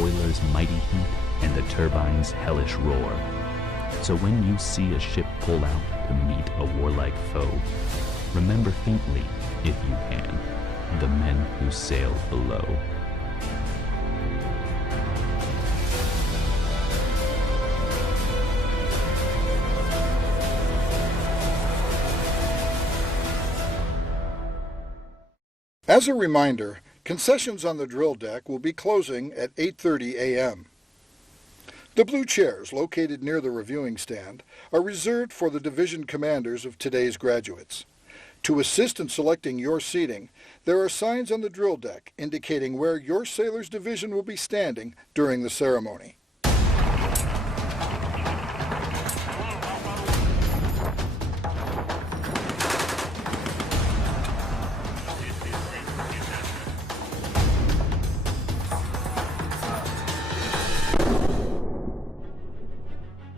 boiler's mighty heat and the turbine's hellish roar. So when you see a ship pull out to meet a warlike foe, remember faintly, if you can, the men who sail below. As a reminder, concessions on the drill deck will be closing at 8:30 a.m. The blue chairs, located near the reviewing stand, are reserved for the division commanders of today's graduates. To assist in selecting your seating, there are signs on the drill deck indicating where your sailor's division will be standing during the ceremony.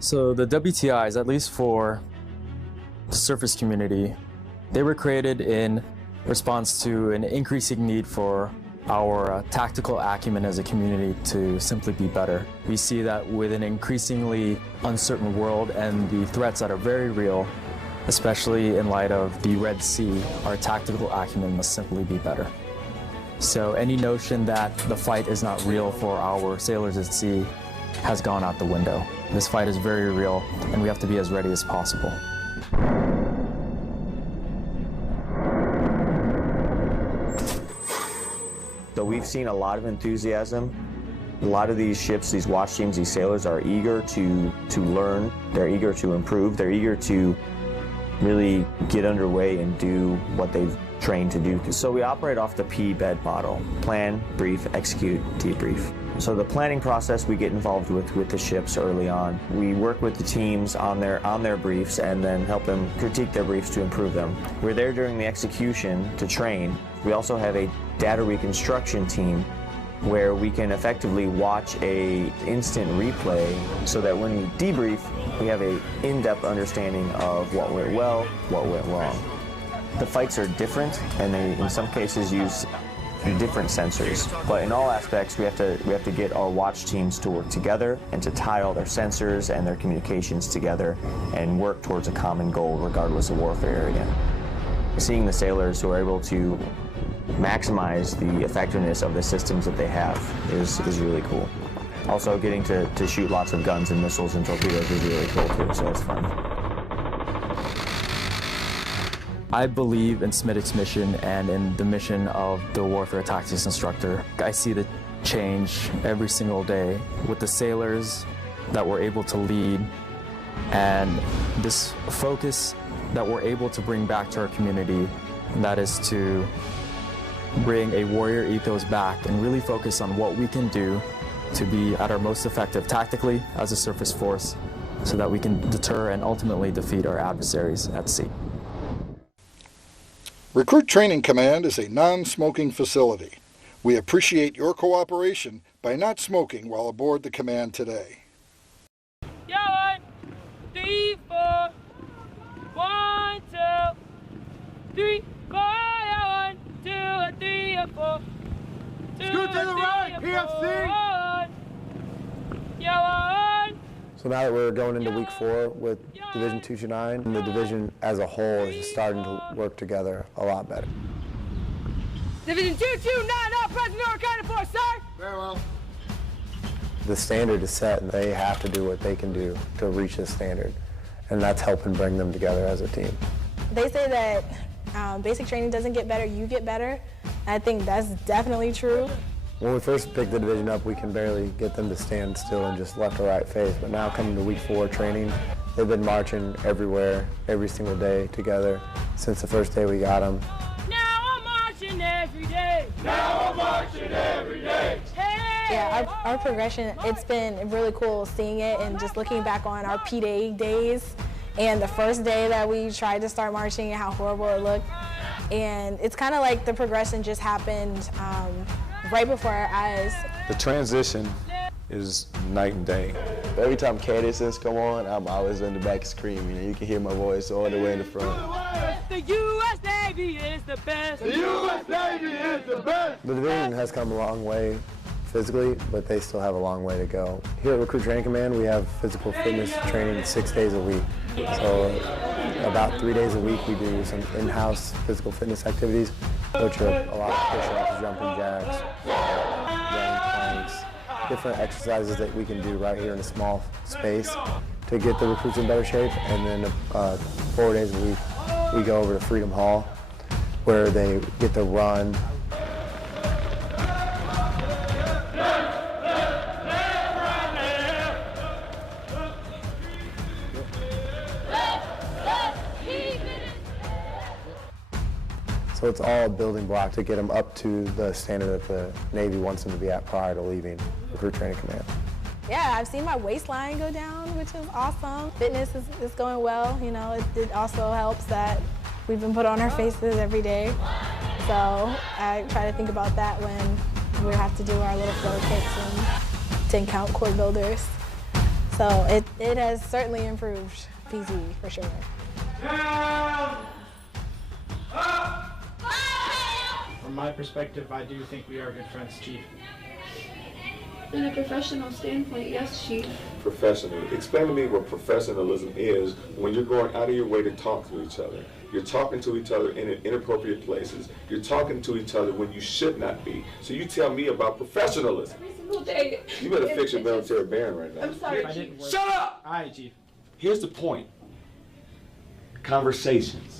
So the WTIs, at least for the surface community, they were created in response to an increasing need for our tactical acumen as a community to simply be better. We see that with an increasingly uncertain world and the threats that are very real, especially in light of the Red Sea, our tactical acumen must simply be better. So any notion that the fight is not real for our sailors at sea has gone out the window. This fight is very real, and we have to be as ready as possible. So we've seen a lot of enthusiasm. A lot of these ships, these watch teams, these sailors are eager to learn. They're eager to improve. They're eager to really get underway and do what they've trained to do. So we operate off the P-BED model: plan, brief, execute, debrief. So the planning process we get involved with the ships early on. We work with the teams on their briefs and then help them critique their briefs to improve them. We're there during the execution to train. We also have a data reconstruction team where we can effectively watch a instant replay so that when we debrief, we have a in-depth understanding of what went well, what went wrong. The fights are different, and they in some cases use different sensors, but in all aspects we have to get our watch teams to work together and to tie all their sensors and their communications together and work towards a common goal regardless of warfare area. Seeing the sailors who are able to maximize the effectiveness of the systems that they have is really cool. Also getting to shoot lots of guns and missiles and torpedoes is really cool too, so it's fun. I believe in SMITIC's mission and in the mission of the Warfare Tactics Instructor. I see the change every single day with the sailors that we're able to lead, and this focus that we're able to bring back to our community, and that is to bring a warrior ethos back and really focus on what we can do to be at our most effective tactically as a surface force so that we can deter and ultimately defeat our adversaries at sea. Recruit Training Command is a non-smoking facility. We appreciate your cooperation by not smoking while aboard the command today. Yeah, 1, 3, 4. 1, 2, 3, 4. Yeah, 1, 2, 3, 4. Scoot to the right, PFC! Yeah, 1. So now that we're going into week 4 with Division 229, the division as a whole is starting to work together a lot better. Division 229, all present or accounted for, sir! Very well. The standard is set, and they have to do what they can do to reach the standard, and that's helping bring them together as a team. They say that basic training doesn't get better, you get better. I think that's definitely true. When we first picked the division up, we can barely get them to stand still and just left or right face. But now coming to week 4 training, they've been marching everywhere, every single day together since the first day we got them. Now I'm marching every day. Now I'm marching every day. Hey! Yeah, our progression, it's been really cool seeing it and just looking back on our P-Day days and the first day that we tried to start marching and how horrible it looked. And it's kind of like the progression just happened right before our eyes. The transition is night and day. Every time cadets come on, I'm always in the back screaming. You can hear my voice all the way in the front. The U.S. Navy is the best. The U.S. Navy is the best. The division has come a long way physically, but they still have a long way to go. Here at Recruit Training Command, we have physical fitness training 6 days a week. So about 3 days a week we do some in-house physical fitness activities, which are a lot of push-ups, jumping jacks, running planks, different exercises that we can do right here in a small space to get the recruits in better shape. And then 4 days a week we go over to Freedom Hall where they get to run. So it's all a building block to get them up to the standard that the Navy wants them to be at prior to leaving Recruit Training Command. Yeah, I've seen my waistline go down, which is awesome. Fitness is going well. You know, it also helps that we've been put on our faces every day. So I try to think about that when we have to do our little flow kicks and 10 count core builders. So it has certainly improved PZ for sure. From my perspective, I do think we are good friends, Chief. In a professional standpoint, yes, Chief. Professional. Explain to me what professionalism is when you're going out of your way to talk to each other. You're talking to each other in inappropriate places. You're talking to each other when you should not be. So you tell me about professionalism. Every single day. You better fix your military band right now. I'm sorry, Chief. Shut up! All right, Chief. Here's the point. Conversations.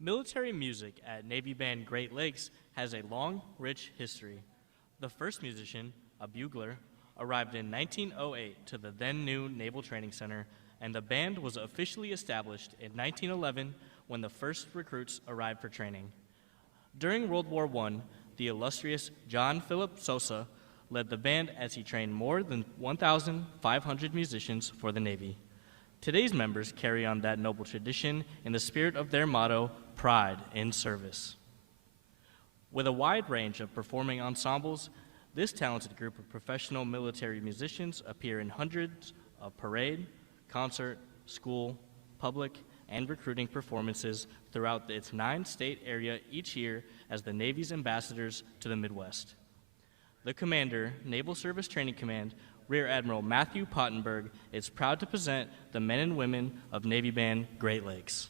Military music at Navy Band Great Lakes has a long, rich history. The first musician, a bugler, arrived in 1908 to the then new Naval Training Center, and the band was officially established in 1911 when the first recruits arrived for training. During World War I, the illustrious John Philip Sosa led the band as he trained more than 1,500 musicians for the Navy. Today's members carry on that noble tradition in the spirit of their motto, Pride in Service. With a wide range of performing ensembles, this talented group of professional military musicians appear in hundreds of parade, concert, school, public, and recruiting performances throughout its 9-state area each year as the Navy's ambassadors to the Midwest. The commander, Naval Service Training Command, Rear Admiral Matthew Pottenberg, is proud to present the men and women of Navy Band Great Lakes.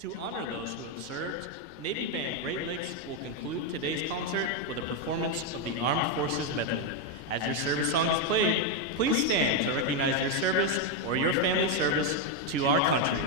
To honor those who have served, Navy Band Great Lakes will conclude today's concert with a performance of the Armed Forces Medley. As your service song is played, please stand to recognize your service or your family service to our country.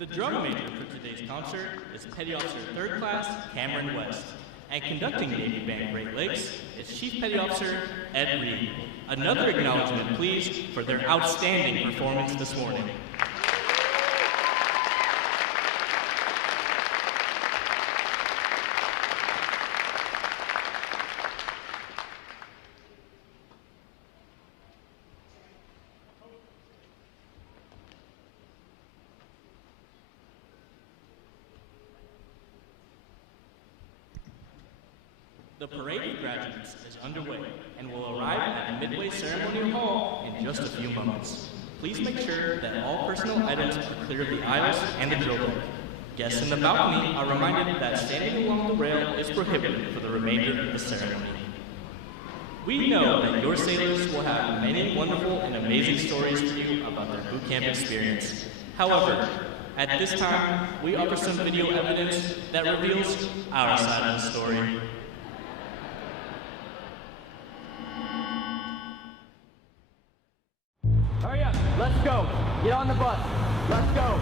The drum major for today's concert is Petty Officer 3rd Class Cameron West. And conducting Navy Band Great Lakes is Chief Petty Officer Ed Reed. Another acknowledgement, please, for their outstanding performance this morning. The parade of graduates is underway and will arrive at the Midway Ceremonial Hall in just a few moments. Please make sure that all personal items are clear of the aisles and the drill deck. Guests in the balcony are reminded that standing along the rail is prohibited for the remainder of the ceremony. We know that your sailors will have many wonderful and amazing stories for you about their boot camp experience. However, at this time, we offer some video evidence that reveals our side of the story. Hurry up, let's go. Get on the bus. Let's go.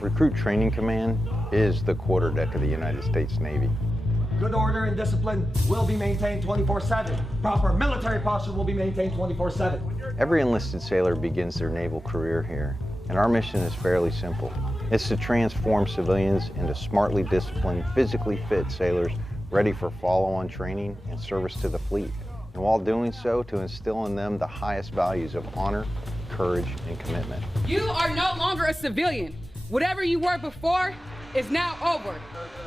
Recruit Training Command is the quarterdeck of the United States Navy. Good order and discipline will be maintained 24/7. Proper military posture will be maintained 24/7. Every enlisted sailor begins their naval career here, and our mission is fairly simple. It's to transform civilians into smartly disciplined, physically fit sailors ready for follow-on training and service to the fleet. And while doing so, to instill in them the highest values of honor, courage, and commitment. You are no longer a civilian. Whatever you were before is now over.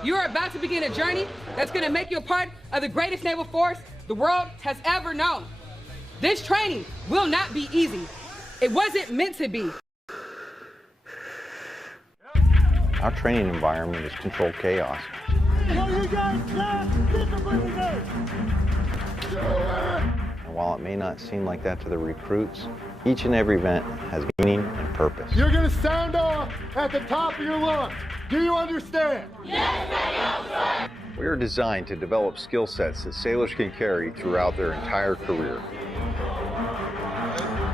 You are about to begin a journey that's going to make you a part of the greatest naval force the world has ever known. This training will not be easy. It wasn't meant to be. Our training environment is controlled chaos. And while it may not seem like that to the recruits, each and every event has meaning and purpose. You're going to sound off at the top of your lungs. Do you understand? Yes, sir. We are designed to develop skill sets that sailors can carry throughout their entire career.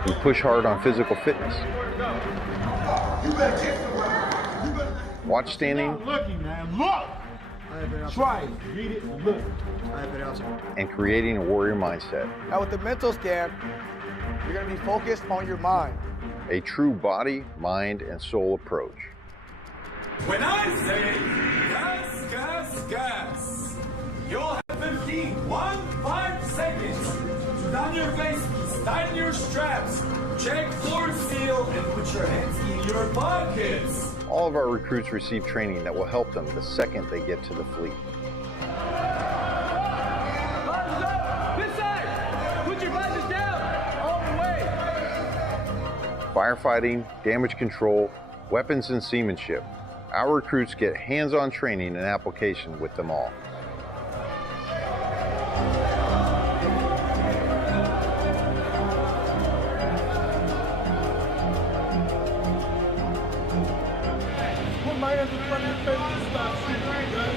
We push hard on physical fitness. Watch standing. Stop looking, man. Look! Try it. Read it and look. And creating a warrior mindset. Now with the mental scan, you're going to be focused on your mind. A true body, mind, and soul approach. When I say gas, gas, gas, you'll have 15 seconds to down your face, tighten your straps, check floor seal, and put your hands in your pockets. All of our recruits receive training that will help them the second they get to the fleet. This side! Put your buttons down! All the way! Firefighting, damage control, weapons and seamanship. Our recruits get hands-on training and application with them all. Put my hands in front of your face and stop shooting, okay?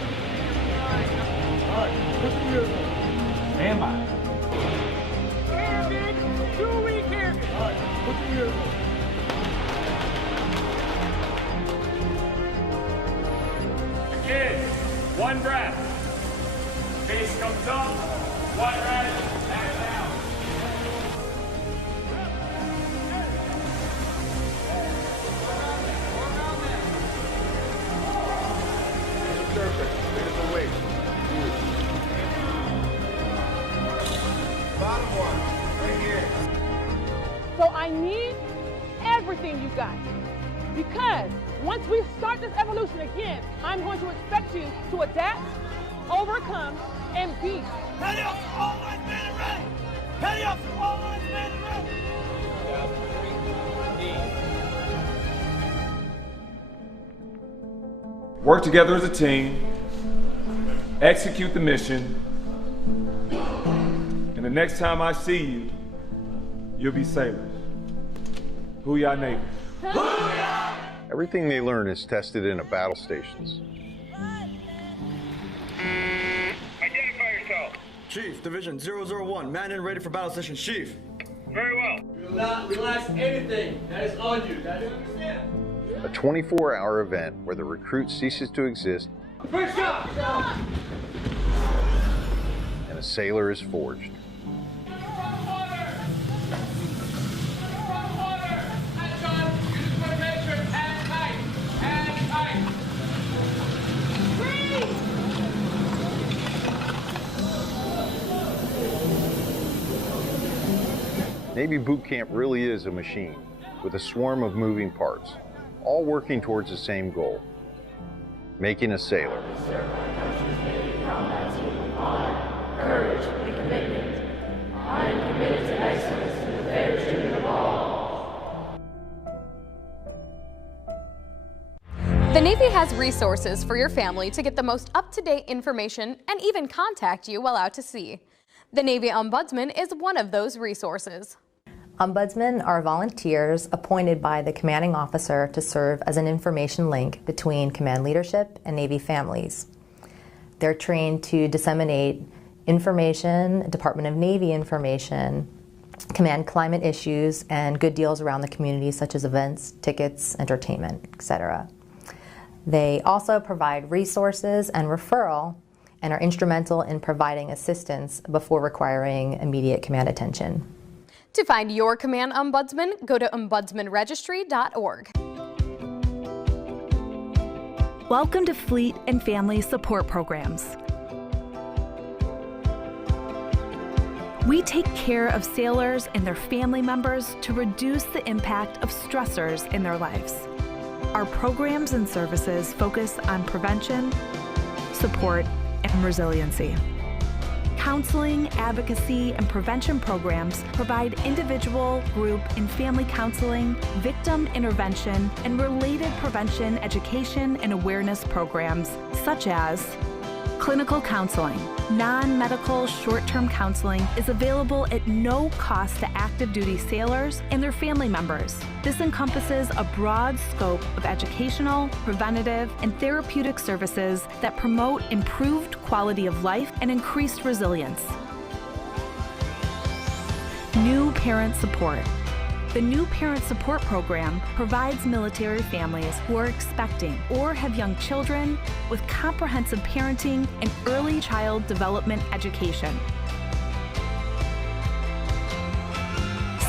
All right, put your ears on. Stand by. Airman, 2-week airman. All right, put your ears on. Again, one breath. Face comes up, one right, and down. Bottom one, right here. So I need everything you got. Because once we start this evolution again, I'm going to expect you to adapt, overcome, and beat. Ready up, all lines, man, and ready. Ready up, all lines, man, and ready. Work together as a team, execute the mission, and the next time I see you, you'll be sailors. Who y'all neighbors? Everything they learn is tested in a battle stations. Identify yourself. Chief, Division 001, man in ready for battle station, Chief. Very well. Do not relax anything that is on you. That is understand. A 24-hour event where the recruit ceases to exist First shot! and a sailor is forged. Navy boot camp really is a machine with a swarm of moving parts, all working towards the same goal, making a sailor. The Navy has resources for your family to get the most up-to-date information and even contact you while out to sea. The Navy Ombudsman is one of those resources. Ombudsmen are volunteers appointed by the commanding officer to serve as an information link between command leadership and Navy families. They're trained to disseminate information, Department of Navy information, command climate issues, and good deals around the community such as events, tickets, entertainment, etc. They also provide resources and referral and are instrumental in providing assistance before requiring immediate command attention. To find your command ombudsman, go to ombudsmanregistry.org. Welcome to Fleet and Family Support Programs. We take care of sailors and their family members to reduce the impact of stressors in their lives. Our programs and services focus on prevention, support, and resiliency. Counseling, advocacy, and prevention programs provide individual, group, and family counseling, victim intervention, and related prevention, education, and awareness programs such as clinical counseling. Non-medical short-term counseling is available at no cost to active duty sailors and their family members. This encompasses a broad scope of educational, preventative, and therapeutic services that promote improved quality of life and increased resilience. New Parent Support. The New Parent Support Program provides military families who are expecting or have young children with comprehensive parenting and early child development education.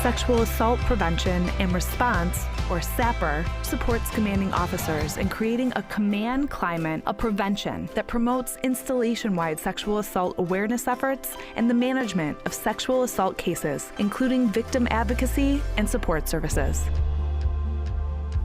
Sexual Assault Prevention and Response, or SAPR, supports commanding officers in creating a command climate of prevention that promotes installation-wide sexual assault awareness efforts and the management of sexual assault cases, including victim advocacy and support services.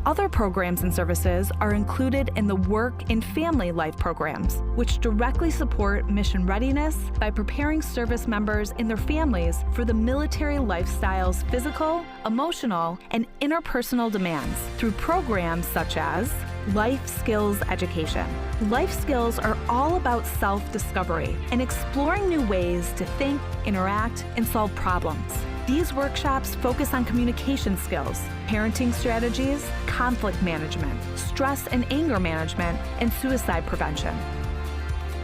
Other programs and services are included in the Work and Family Life programs, which directly support mission readiness by preparing service members and their families for the military lifestyle's physical, emotional, and interpersonal demands through programs such as Life Skills Education. Life skills are all about self-discovery and exploring new ways to think, interact, and solve problems. These workshops focus on communication skills, parenting strategies, conflict management, stress and anger management, and suicide prevention.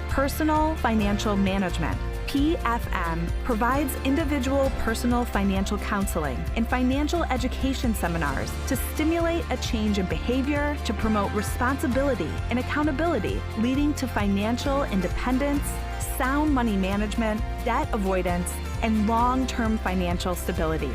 Personal Financial Management, PFM, provides individual personal financial counseling and financial education seminars to stimulate a change in behavior to promote responsibility and accountability, leading to financial independence, sound money management, debt avoidance, and long-term financial stability.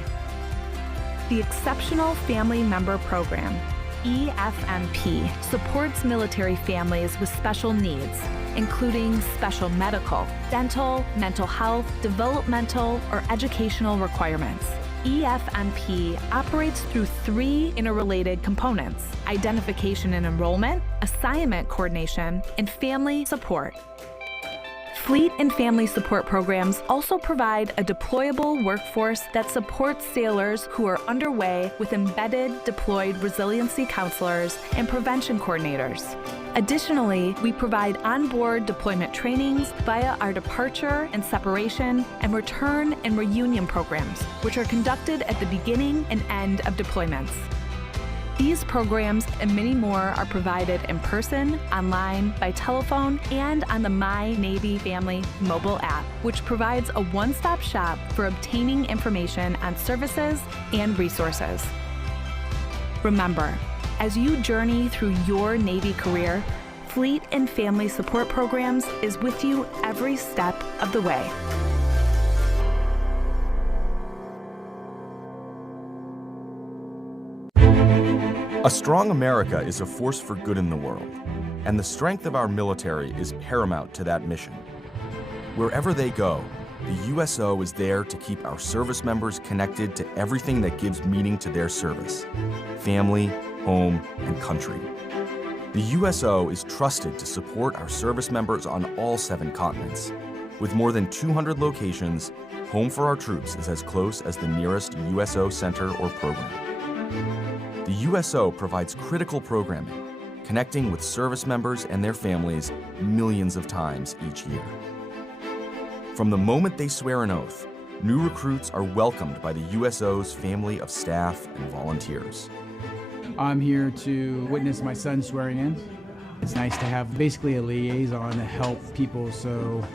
The Exceptional Family Member Program, EFMP, supports military families with special needs, including special medical, dental, mental health, developmental, or educational requirements. EFMP operates through 3 interrelated components: identification and enrollment, assignment coordination, and family support. Fleet and family support programs also provide a deployable workforce that supports sailors who are underway with embedded deployed resiliency counselors and prevention coordinators. Additionally, we provide onboard deployment trainings via our departure and separation and return and reunion programs, which are conducted at the beginning and end of deployments. These programs and many more are provided in person, online, by telephone, and on the My Navy Family mobile app, which provides a one-stop shop for obtaining information on services and resources. Remember, as you journey through your Navy career, Fleet and Family Support Programs is with you every step of the way. A strong America is a force for good in the world, and the strength of our military is paramount to that mission. Wherever they go, the USO is there to keep our service members connected to everything that gives meaning to their service: family, home, and country. The USO is trusted to support our service members on all 7 continents. With more than 200 locations, Home for Our Troops is as close as the nearest USO center or program. The USO provides critical programming, connecting with service members and their families millions of times each year. From the moment they swear an oath, new recruits are welcomed by the USO's family of staff and volunteers. I'm here to witness my son swearing in. It's nice to have basically a liaison to help people so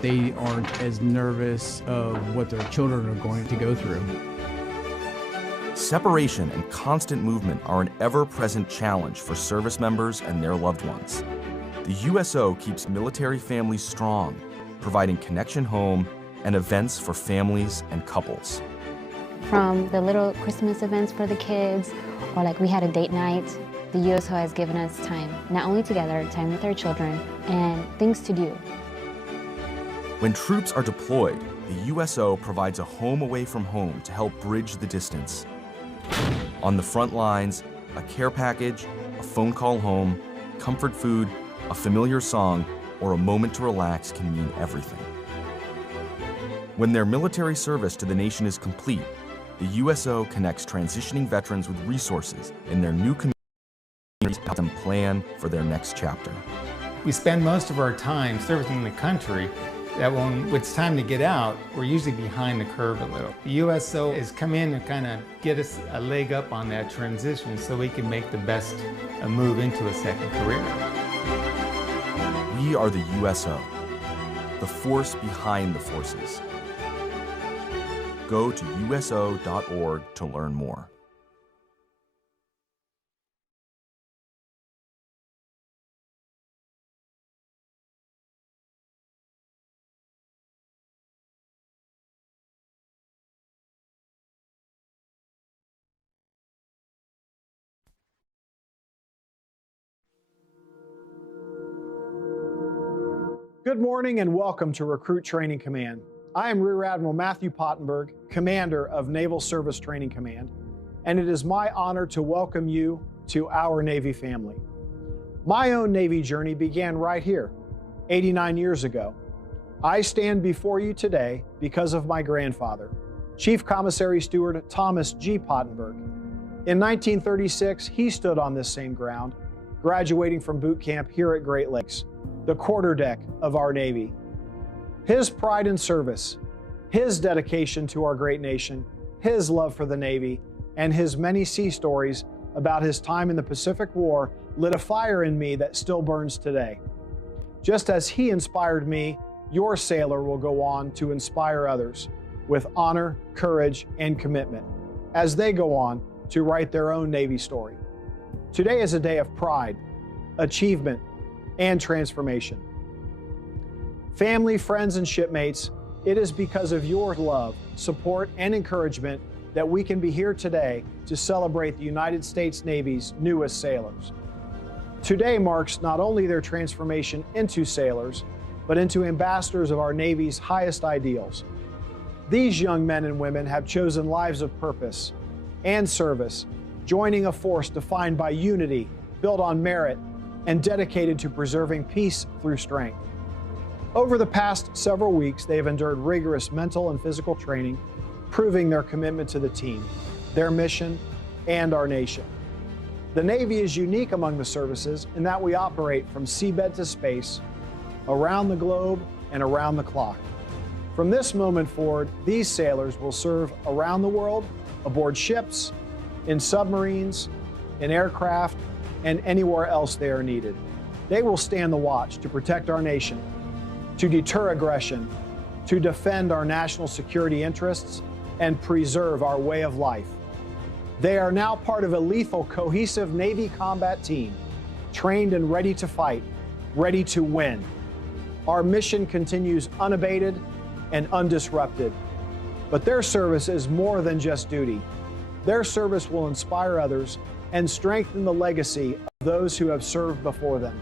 they aren't as nervous of what their children are going to go through. Separation and constant movement are an ever-present challenge for service members and their loved ones. The USO keeps military families strong, providing connection home and events for families and couples. From the little Christmas events for the kids, or like we had a date night, the USO has given us time, not only together, time with our children, and things to do. When troops are deployed, the USO provides a home away from home to help bridge the distance. On the front lines, a care package, a phone call home, comfort food, a familiar song, or a moment to relax can mean everything. When their military service to the nation is complete, the USO connects transitioning veterans with resources in their new communities to help them plan for their next chapter. We spend most of our time servicing the country, that when it's time to get out, we're usually behind the curve a little. The USO has come in and kind of get us a leg up on that transition so we can make the best move into a second career. We are the USO, the force behind the forces. Go to uso.org to learn more. Good morning and welcome to Recruit Training Command. I am Rear Admiral Matthew Pottenberg, Commander of Naval Service Training Command, and it is my honor to welcome you to our Navy family. My own Navy journey began right here, 89 years ago. I stand before you today because of my grandfather, Chief Commissary Steward Thomas G. Pottenberg. In 1936, he stood on this same ground, graduating from boot camp here at Great Lakes, the quarterdeck of our Navy. His pride in service, his dedication to our great nation, his love for the Navy, and his many sea stories about his time in the Pacific War lit a fire in me that still burns today. Just as he inspired me, your sailor will go on to inspire others with honor, courage, and commitment as they go on to write their own Navy story. Today is a day of pride, achievement, and transformation. Family, friends, and shipmates, it is because of your love, support, and encouragement that we can be here today to celebrate the United States Navy's newest sailors. Today marks not only their transformation into sailors, but into ambassadors of our Navy's highest ideals. These young men and women have chosen lives of purpose and service, joining a force defined by unity, built on merit, and dedicated to preserving peace through strength. Over the past several weeks, they have endured rigorous mental and physical training, proving their commitment to the team, their mission, and our nation. The Navy is unique among the services in that we operate from seabed to space, around the globe, and around the clock. From this moment forward, these sailors will serve around the world, aboard ships, in submarines, in aircraft, and anywhere else they are needed. They will stand the watch to protect our nation, to deter aggression, to defend our national security interests, and preserve our way of life. They are now part of a lethal, cohesive Navy combat team, trained and ready to fight, ready to win. Our mission continues unabated and undisrupted. But their service is more than just duty. Their service will inspire others and strengthen the legacy of those who have served before them.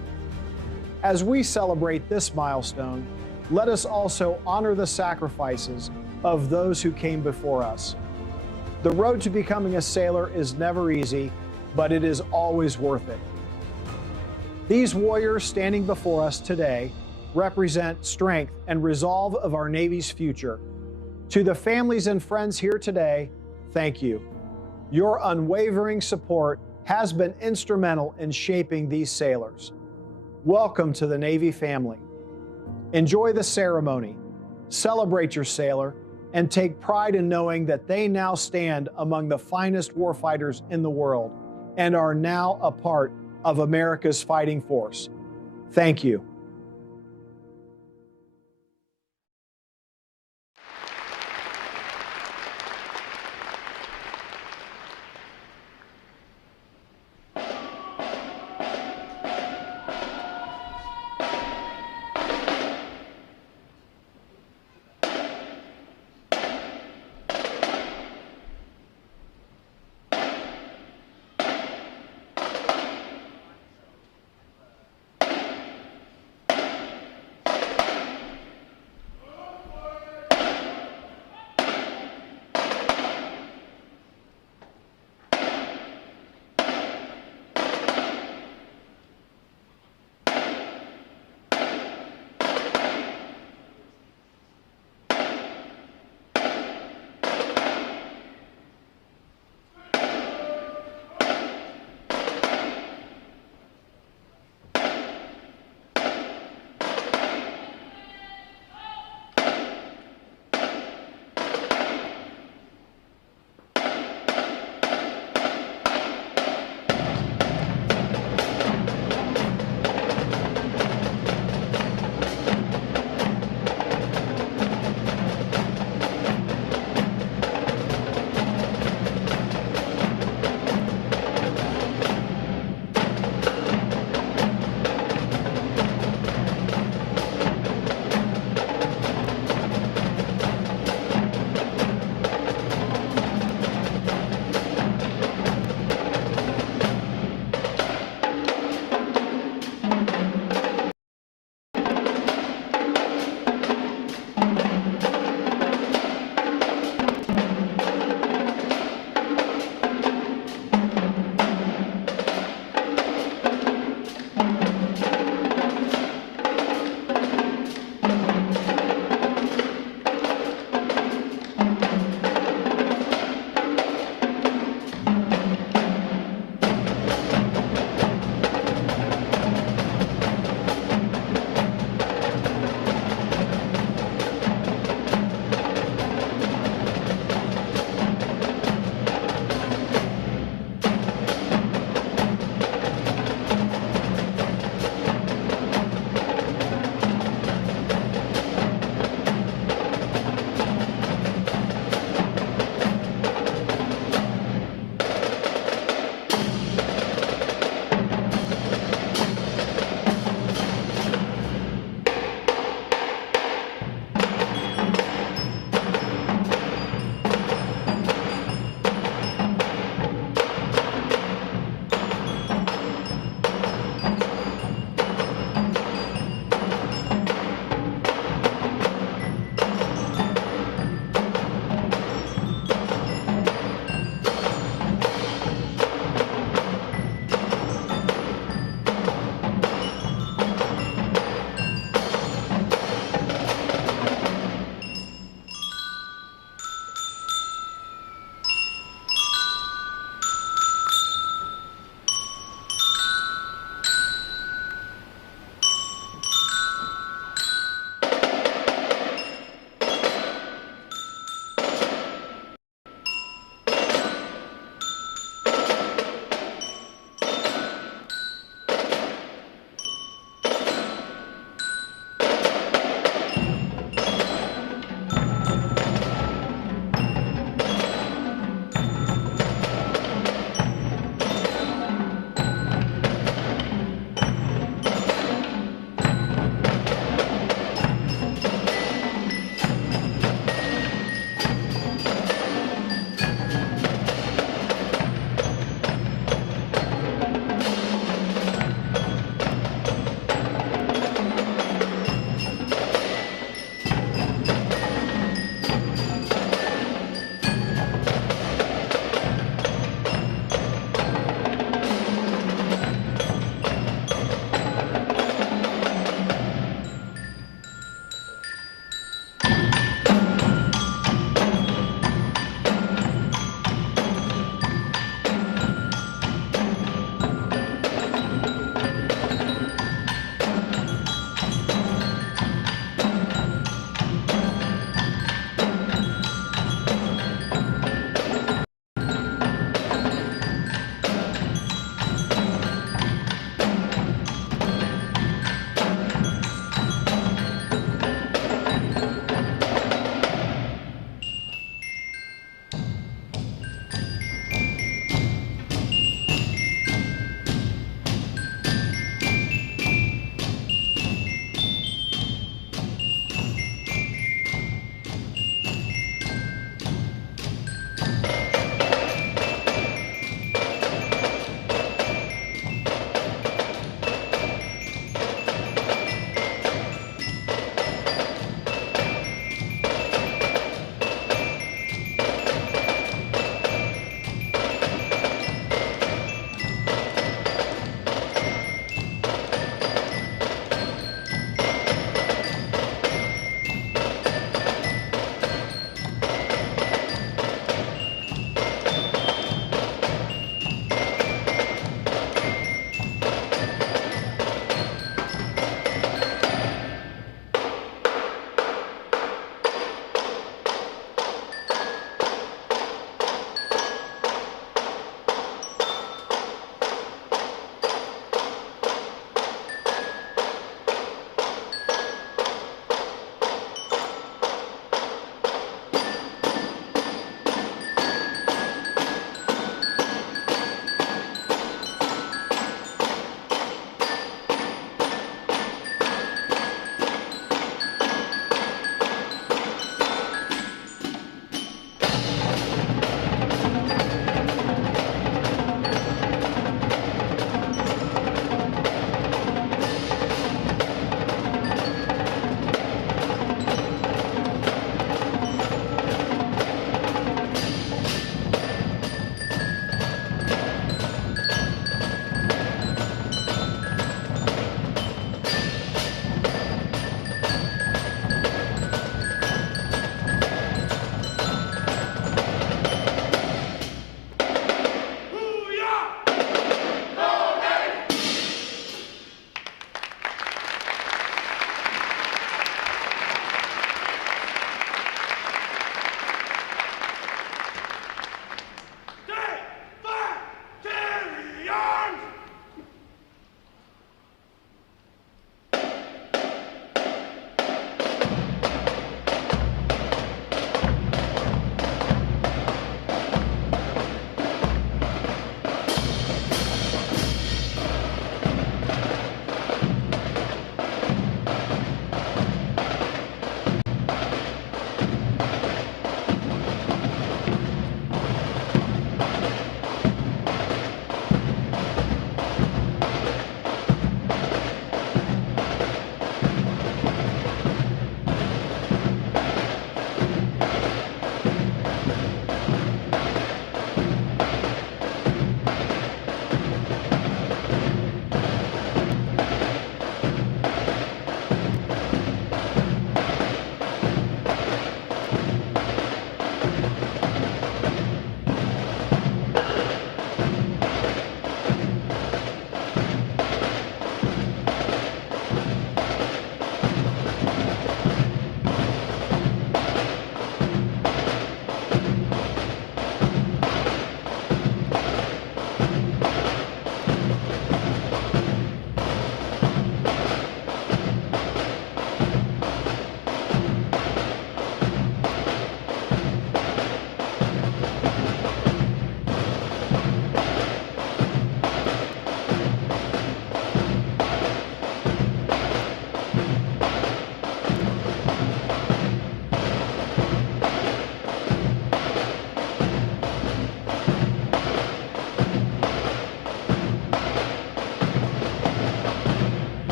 As we celebrate this milestone, let us also honor the sacrifices of those who came before us. The road to becoming a sailor is never easy, but it is always worth it. These warriors standing before us today represent strength and resolve of our Navy's future. To the families and friends here today, thank you. Your unwavering support has been instrumental in shaping these sailors. Welcome to the Navy family. Enjoy the ceremony, celebrate your sailor, and take pride in knowing that they now stand among the finest warfighters in the world and are now a part of America's fighting force. Thank you.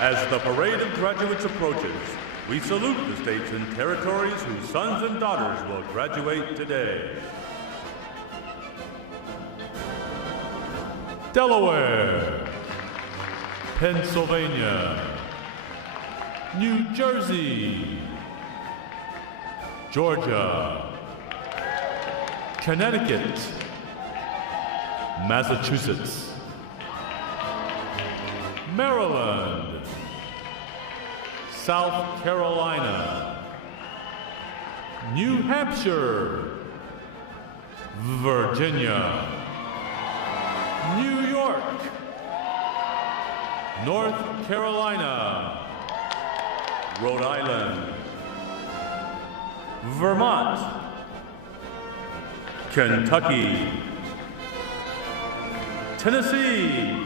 As the parade of graduates approaches, we salute the states and territories whose sons and daughters will graduate today. Delaware, Pennsylvania, New Jersey, Georgia, Connecticut, Massachusetts, Maryland, South Carolina, New Hampshire, Virginia, New York, North Carolina, Rhode Island, Vermont, Kentucky, Tennessee,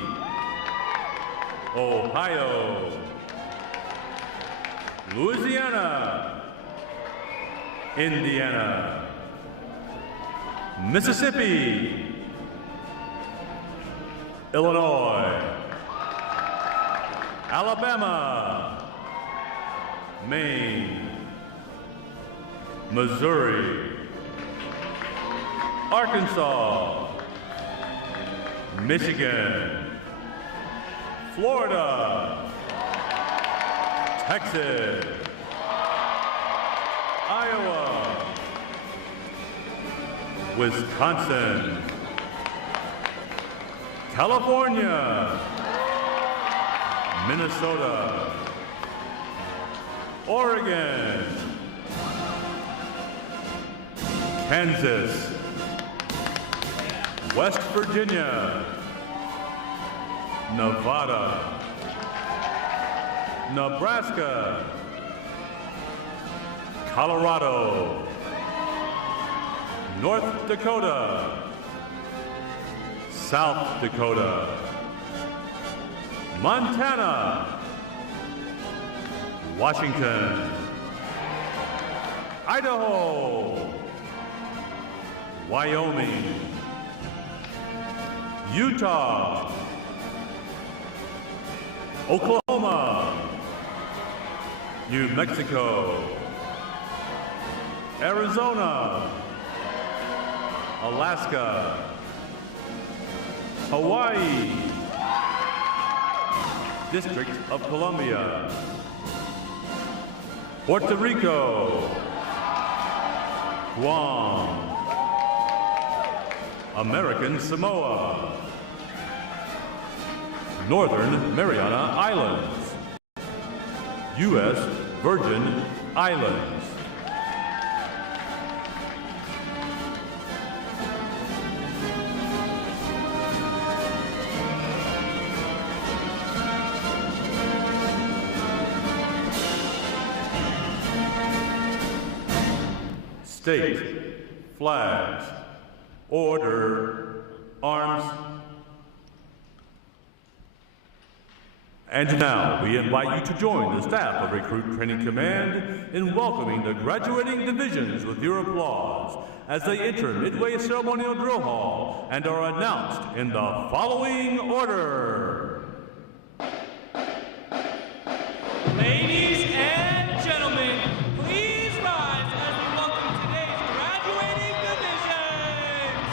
Ohio, Louisiana, Indiana, Mississippi, Illinois, Alabama, Maine, Missouri, Arkansas, Michigan, Florida, Texas, Iowa, Wisconsin, California, Minnesota, Oregon, Kansas, West Virginia, Nevada, Nebraska, Colorado, North Dakota, South Dakota, Montana, Washington, Idaho, Wyoming, Utah, Oklahoma, New Mexico, Arizona, Alaska, Hawaii, District of Columbia, Puerto Rico, Guam, American Samoa, Northern Mariana Islands, U.S. Virgin Islands. State flags. Order. Arms. And now we invite you to join the staff of Recruit Training Command in welcoming the graduating divisions with your applause as they enter Midway Ceremonial Drill Hall and are announced in the following order. Ladies and gentlemen, please rise as we welcome today's graduating divisions.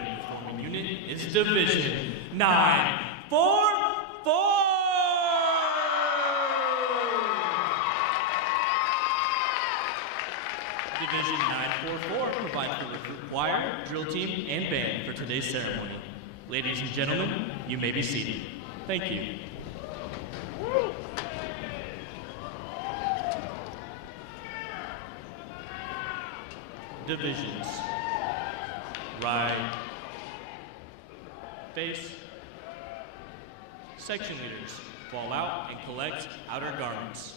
ready to form a unit is Division 944! Division 944 provides the recruit choir, drill team, and band for today's ceremony. Ladies and gentlemen, you may be seated. Thank you. Divisions. Right. Face. Section leaders, fall out and collect outer garments.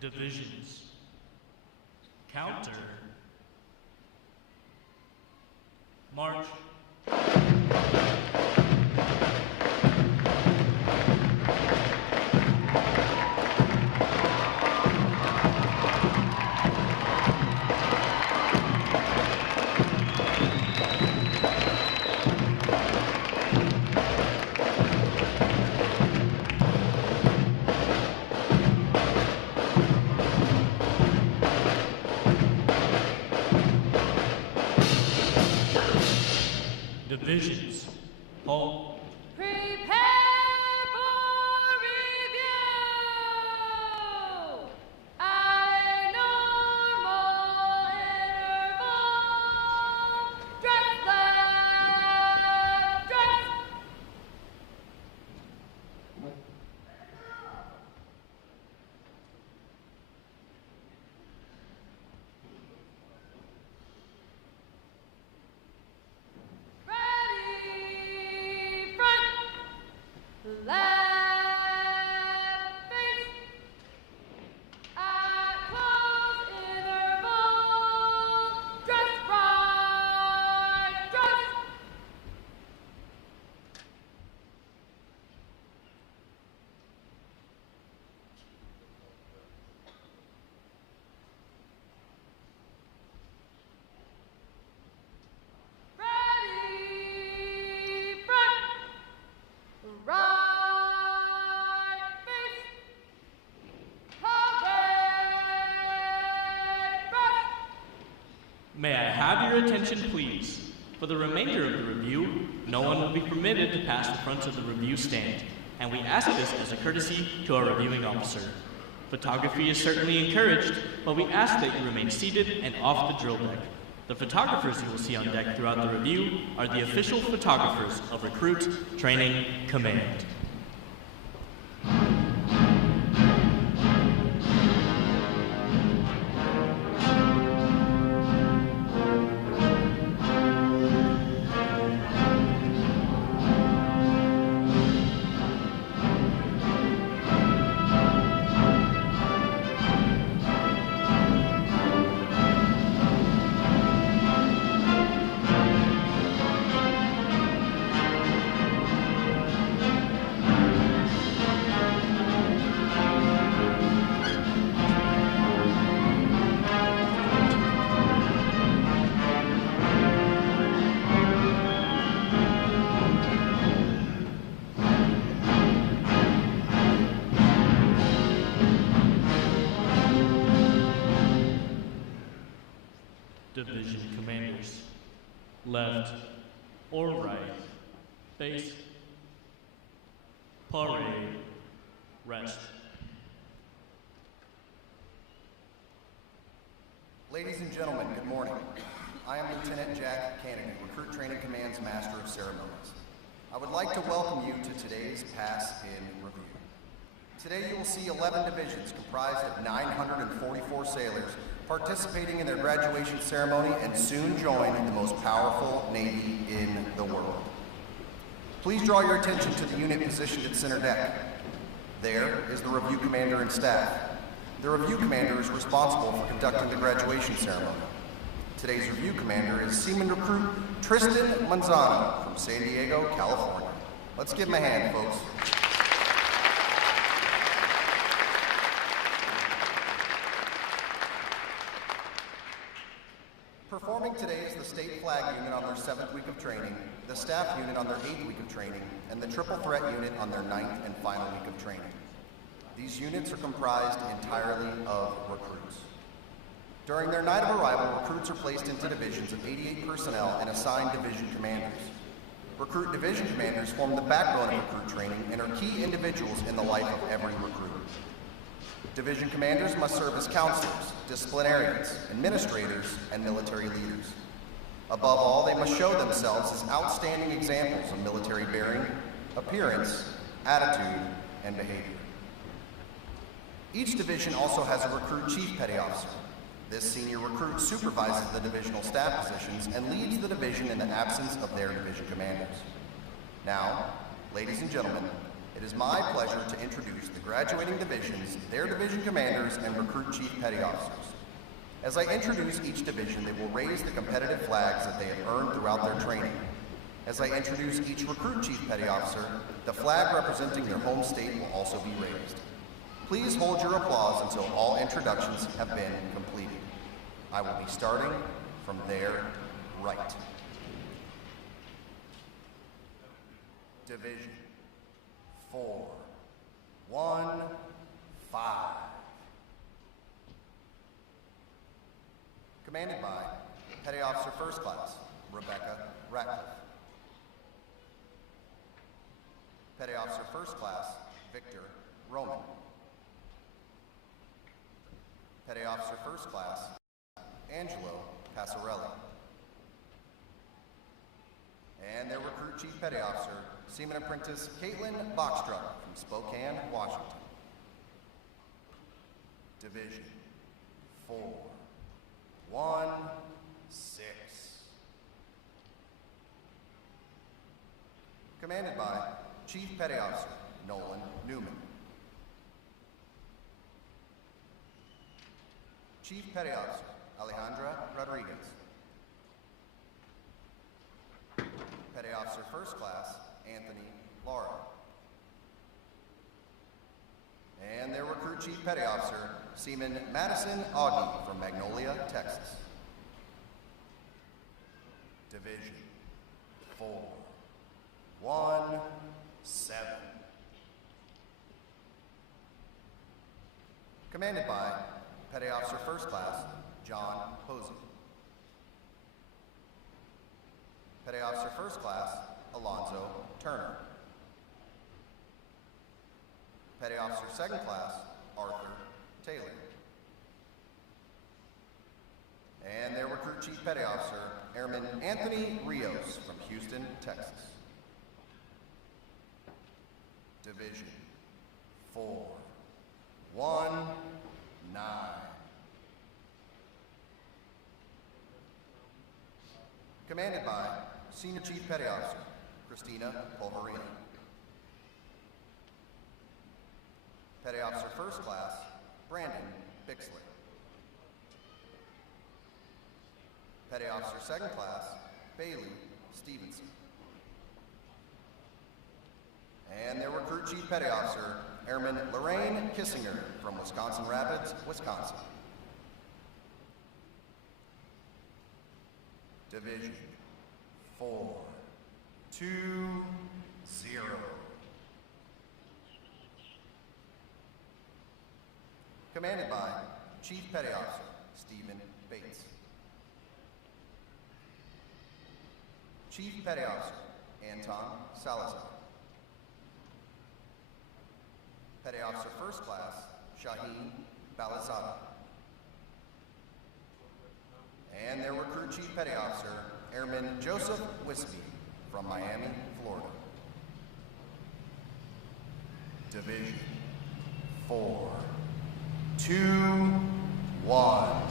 Divisions. Counter. March. Divisions. Halt. Prepare for review. A normal interval. Dress left, dress. Left face. At close interval. Dress right, dress. Ready, front. Right face. Parade, front. May I have your attention, please? For the remainder of the review, no one will be permitted to pass the front of the review stand, and we ask this as a courtesy to our reviewing officer. Photography is certainly encouraged, but we ask that you remain seated and off the drill deck. The photographers you will see on deck throughout the review are the official photographers of Recruit Training Command. Division commanders, left or right, face, parade, rest. Ladies and gentlemen, good morning. I am Lieutenant Jack Kennedy, Recruit Training Command's Master of Ceremonies. I would like to welcome you to today's Pass in Review. Today you will see 11 divisions comprised of 944 sailors participating in their graduation ceremony and soon join the most powerful Navy in the world. Please draw your attention to the unit positioned at center deck. There is the review commander and staff. The review commander is responsible for conducting the graduation ceremony. Today's review commander is Seaman Recruit Tristan Manzano from San Diego, California. Let's give him a hand, folks. Performing today is the State Flag Unit on their 7th week of training, the Staff Unit on their 8th week of training, and the Triple Threat Unit on their 9th and final week of training. These units are comprised entirely of recruits. During their night of arrival, recruits are placed into divisions of 88 personnel and assigned division commanders. Recruit division commanders form the backbone of recruit training and are key individuals in the life of every recruit. Division commanders must serve as counselors, disciplinarians, administrators, and military leaders. Above all, they must show themselves as outstanding examples of military bearing, appearance, attitude, and behavior. Each division also has a recruit chief petty officer. This senior recruit supervises the divisional staff positions and leads the division in the absence of their division commanders. Now, ladies and gentlemen, it is my pleasure to introduce the graduating divisions, their division commanders, and recruit chief petty officers. As I introduce each division, they will raise the competitive flags that they have earned throughout their training. As I introduce each recruit chief petty officer, the flag representing their home state will also be raised. Please hold your applause until all introductions have been completed. I will be starting from their right. Division 4, 1, 5. Commanded by Petty Officer First Class, Rebecca Ratcliffe. Petty Officer First Class, Victor Roman. Petty Officer First Class, Angelo Passarelli. And their recruit chief petty officer, Seaman Apprentice Caitlin Boxtruck from Spokane, Washington. Division 4, 1, 6. Commanded by Chief Petty Officer Nolan Newman. Chief Petty Officer Alejandra Rodriguez. Petty Officer First Class Anthony Lara. And their recruit chief petty officer Seaman Madison Augie from Magnolia, Texas. Division 4, 1, 7. Commanded by Petty Officer First Class John Posey. Petty Officer First Class Alonzo Turner. Petty Officer Second Class Arthur Taylor. And their recruit chief petty officer, Airman Anthony Rios from Houston, Texas. Division 419. Commanded by Senior Chief Petty Officer, Christina Polverino. Petty Officer First Class, Brandon Bixley. Petty Officer Second Class, Bailey Stevenson. And their recruit chief petty officer, Airman Lorraine Kissinger from Wisconsin Rapids, Wisconsin. Division 420. Commanded by Chief Petty Officer Stephen Bates. Chief Petty Officer Anton Salazar. Petty Officer First Class Shaheen Balizada. And their recruit Chief Petty Officer Airman Joseph Wispy from Miami, Florida. Division 421.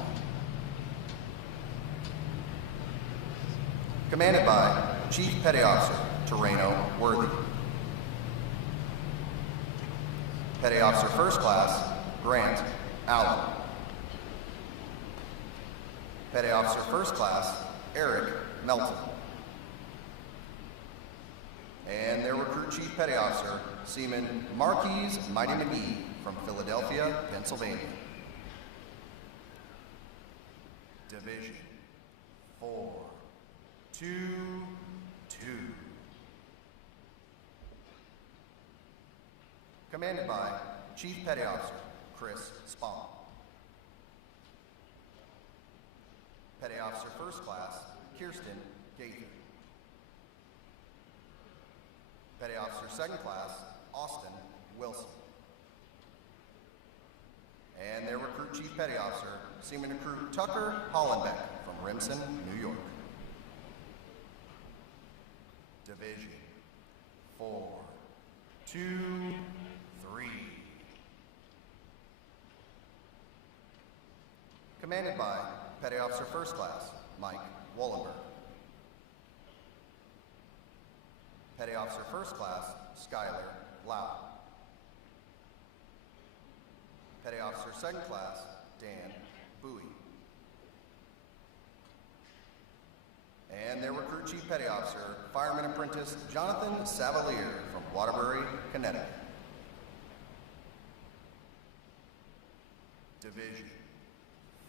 Commanded by Chief Petty Officer Terreno Worthy. Petty Officer First Class Grant Allen. Petty Officer First Class Eric Melton. And their recruit Chief Petty Officer Seaman Marquise Mighty McGee from Philadelphia, Pennsylvania. Division 422. Commanded by Chief Petty Officer Chris Spong. Petty Officer First Class Kirsten Gaither. Petty Officer Second Class Austin Wilson. And their recruit Chief Petty Officer Seaman Recruit Tucker Hollenbeck from Remsen, New York. Division 423. Commanded by Petty Officer First Class Mike Wallenberg. Petty Officer First Class Skylar Lau. Petty Officer Second Class Dan Bowie. And their recruit Chief Petty Officer Fireman Apprentice Jonathan Savalier from Waterbury, Connecticut. Division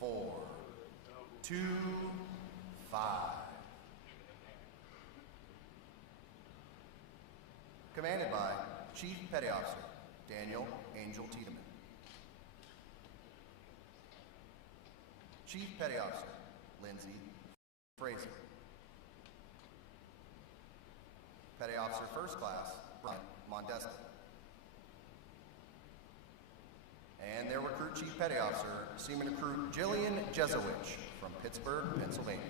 425. Commanded by Chief Petty Officer Daniel Angel Tiedemann. Chief Petty Officer Lindsay Fraser. Petty Officer First Class Brian Mondesta. And their recruit Chief Petty Officer Seaman Recruit Jillian Jezowich from Pittsburgh, Pennsylvania.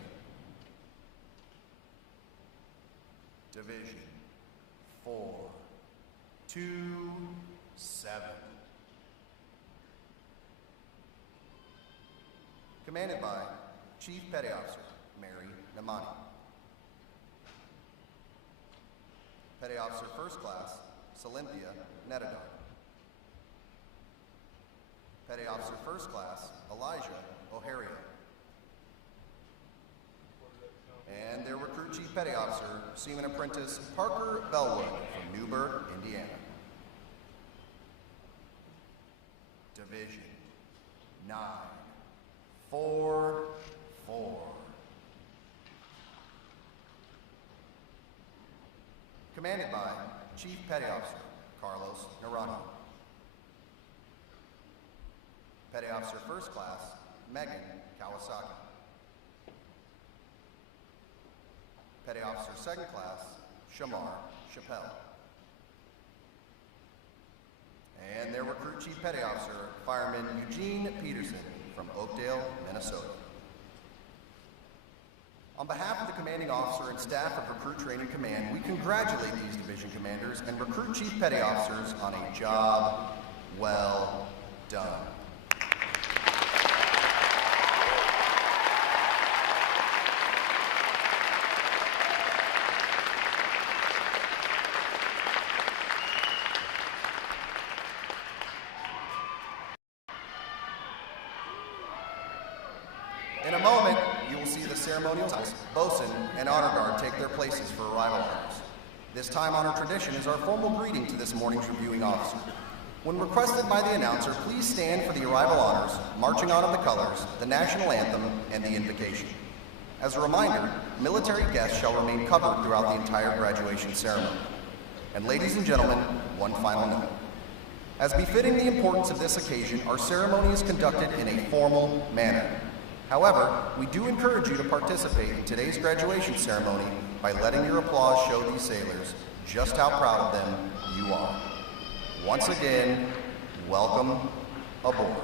Division 427. Commanded by Chief Petty Officer Mary Namani. Petty Officer First Class Cynthia Netadar. Petty Officer First Class Elijah O'Hara. And their recruit Chief Petty Officer Seaman Apprentice Parker Bellwood from Newburgh, Indiana. Division 944. Commanded by Chief Petty Officer Carlos Naranjo. Petty Officer First Class Megan Kawasaki. Petty Officer Second Class Shamar Chappelle. And their recruit chief petty officer, Fireman Eugene Peterson from Oakdale, Minnesota. On behalf of the commanding officer and staff of Recruit Training Command, we congratulate these division commanders and recruit chief petty officers on a job well done. In a moment, you will see the ceremonial bosun and honor guard take their places for arrival honors. This time-honored tradition is our formal greeting to this morning's reviewing officer. When requested by the announcer, please stand for the arrival honors, marching on of the colors, the national anthem, and the invocation. As a reminder, military guests shall remain covered throughout the entire graduation ceremony. And ladies and gentlemen, one final note. As befitting the importance of this occasion, our ceremony is conducted in a formal manner. However, we do encourage you to participate in today's graduation ceremony by letting your applause show these sailors just how proud of them you are. Once again, welcome aboard.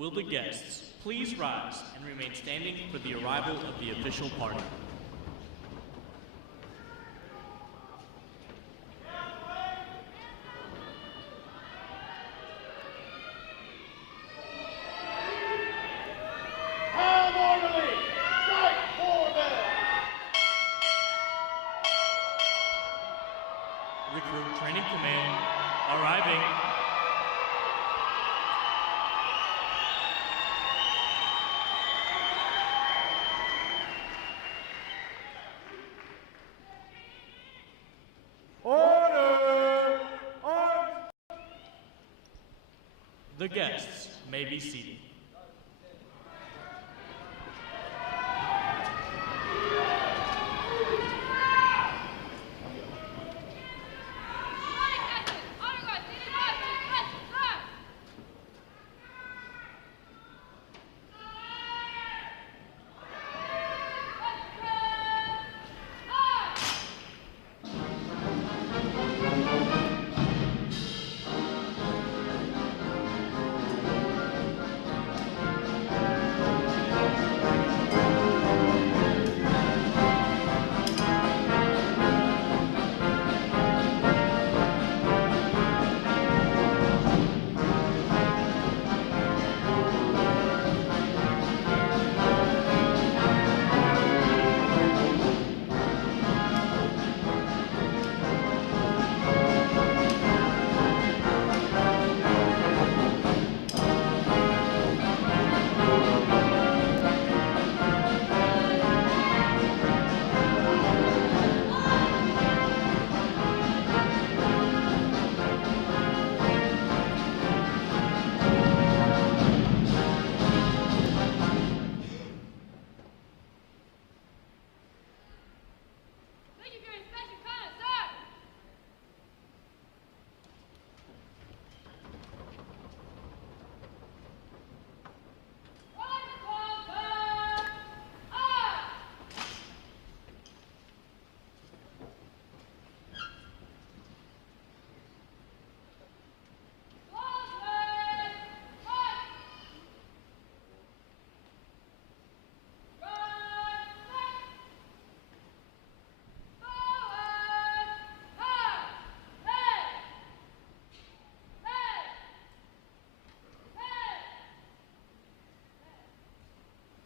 Will the guests please rise and remain standing for the arrival of the official party? Recruit Training Command arriving. The guests may be seated.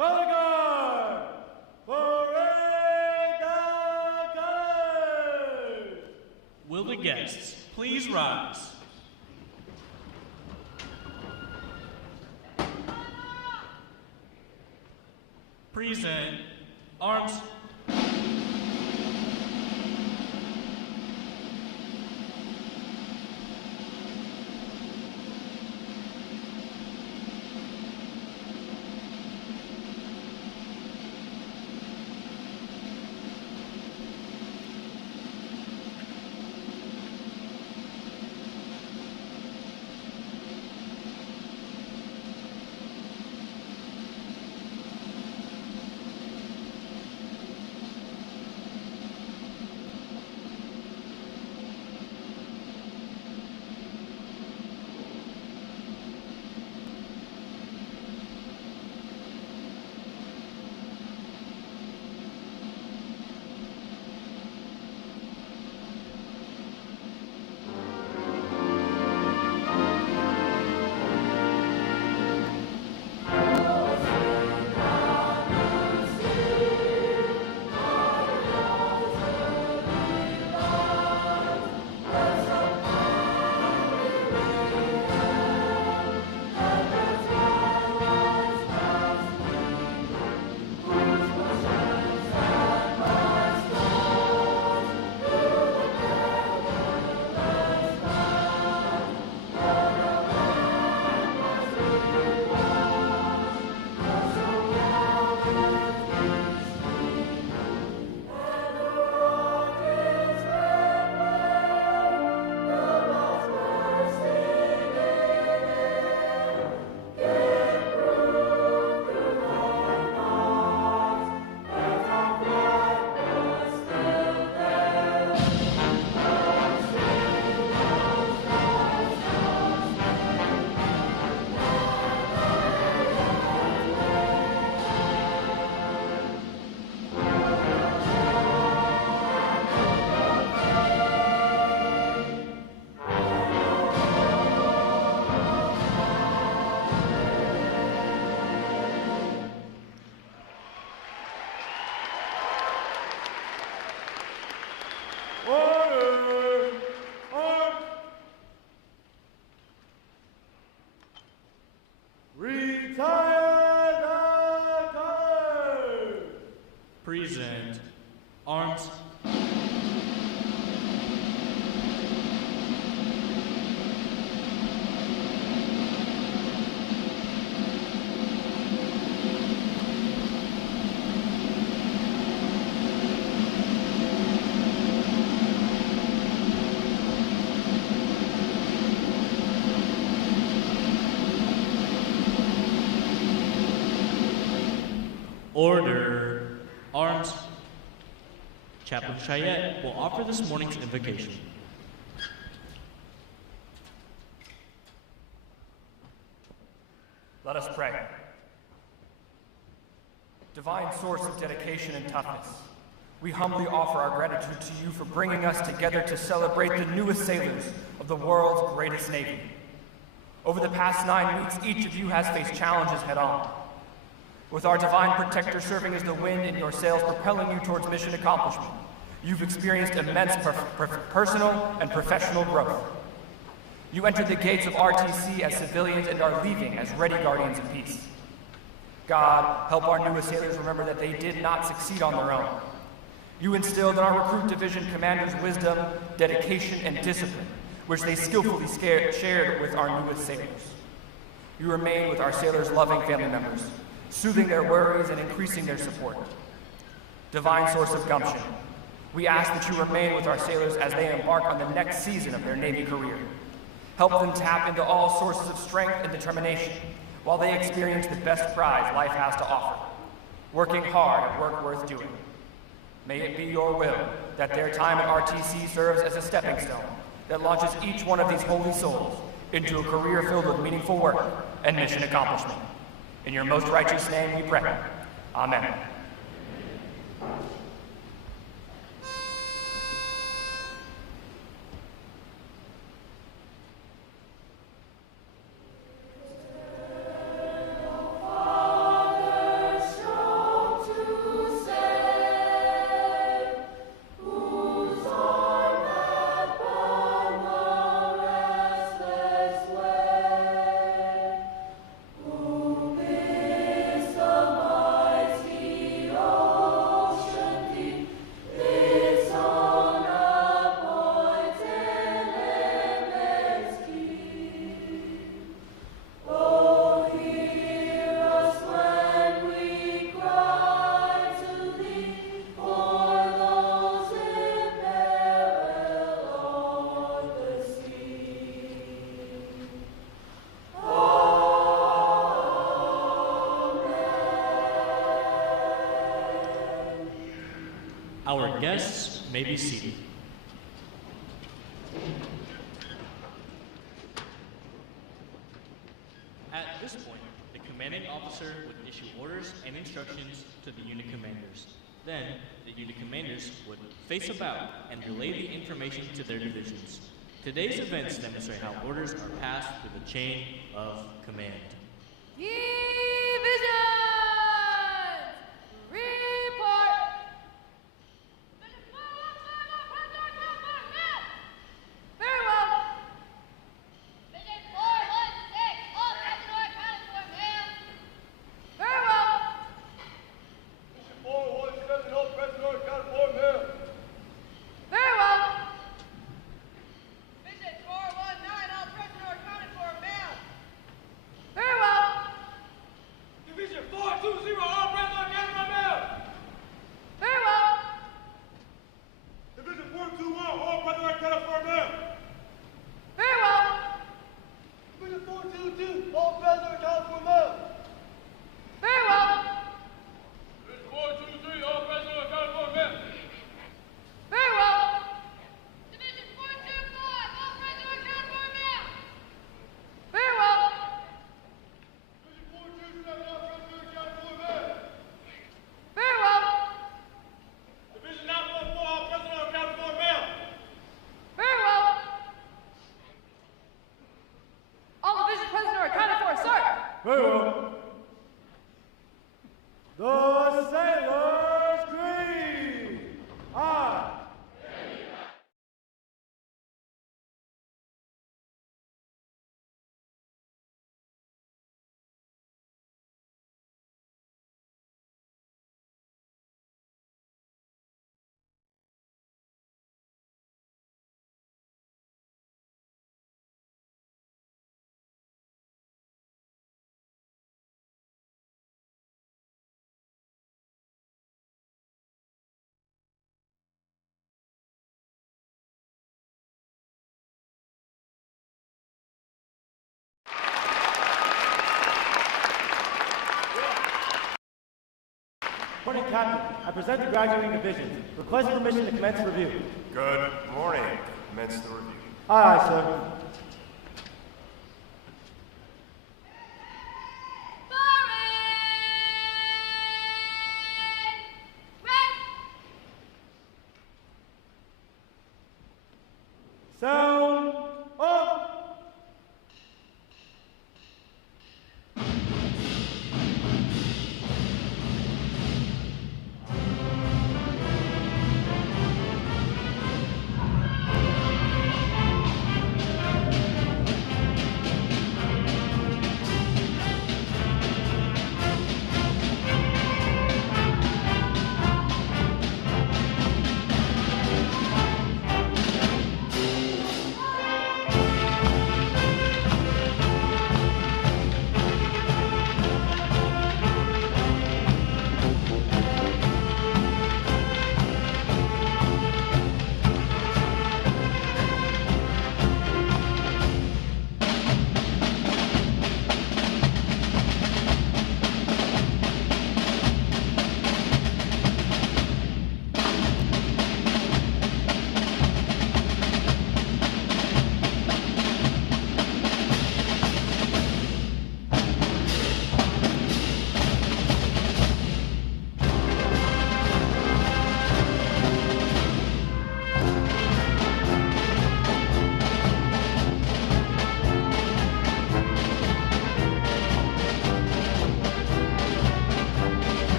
Color guard! Parade the colors! Will the guests please rise? Present arms. Order. Arms. Chaplain Chayette will offer this morning's invocation. Let us pray. Divine source of dedication and toughness, we humbly offer our gratitude to you for bringing us together to celebrate the newest sailors of the world's greatest Navy. Over the past 9 weeks, each of you has faced challenges head-on. With our divine protector serving as the wind in your sails propelling you towards mission accomplishment, you've experienced immense personal and professional growth. You entered the gates of RTC as civilians and are leaving as ready guardians of peace. God, help our newest sailors remember that they did not succeed on their own. You instilled in our recruit division commanders wisdom, dedication, and discipline, which they skillfully shared with our newest sailors. You remain with our sailors' loving family members, soothing their worries and increasing their support. Divine source of gumption, we ask that you remain with our sailors as they embark on the next season of their Navy career. Help them tap into all sources of strength and determination while they experience the best prize life has to offer, working hard at work worth doing. May it be your will that their time at RTC serves as a stepping stone that launches each one of these holy souls into a career filled with meaningful work and mission accomplishment. In your most righteous name we pray. Amen. Our guests may be seated. At this point, the commanding officer would issue orders and instructions to the unit commanders. Then, the unit commanders would face about and relay the information to their divisions. Today's events demonstrate how orders are passed through the chain of command. Divisions! Report! Very well. Division 416, all present or accounted for, ma'am. Very well. Division 417, all present or accounted for, ma'am. Very well. Division 419, all present or accounted for, ma'am. Very Morning, Captain. I present the graduating division. Request permission to commence review. Good morning. Commence the review. Aye, aye, sir. Sound off!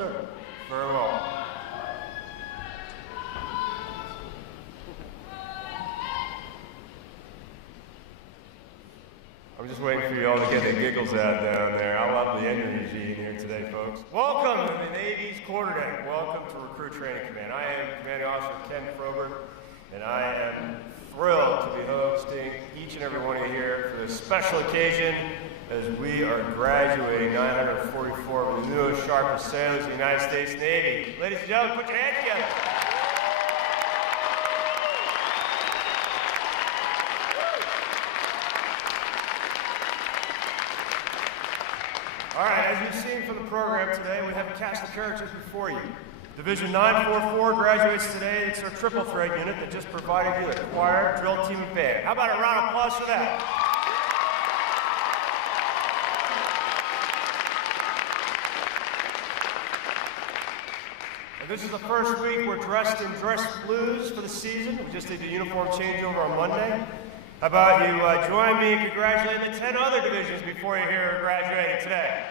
sir. Very well. I'm just waiting for you all to get the giggles out down there. I love the energy in here today, folks. Welcome to the Navy's quarterdeck. Welcome to Recruit Training Command. I am Commanding Officer Ken Frober, and I am thrilled to be hosting each and every one of you here for this special occasion as we are graduating 944 of the newest, sharpest sailors of the United States Navy. Ladies and gentlemen, put your hands together. All right, as you've seen from the program today, we have a cast of characters before you. Division 944 graduates today. It's our triple threat unit that just provided you the choir, drill team, and band. How about a round of applause for that? And this is the first week we're dressed in dress blues for the season. We just did the uniform changeover on Monday. How about you join me in congratulating the 10 other divisions before you're here graduating today?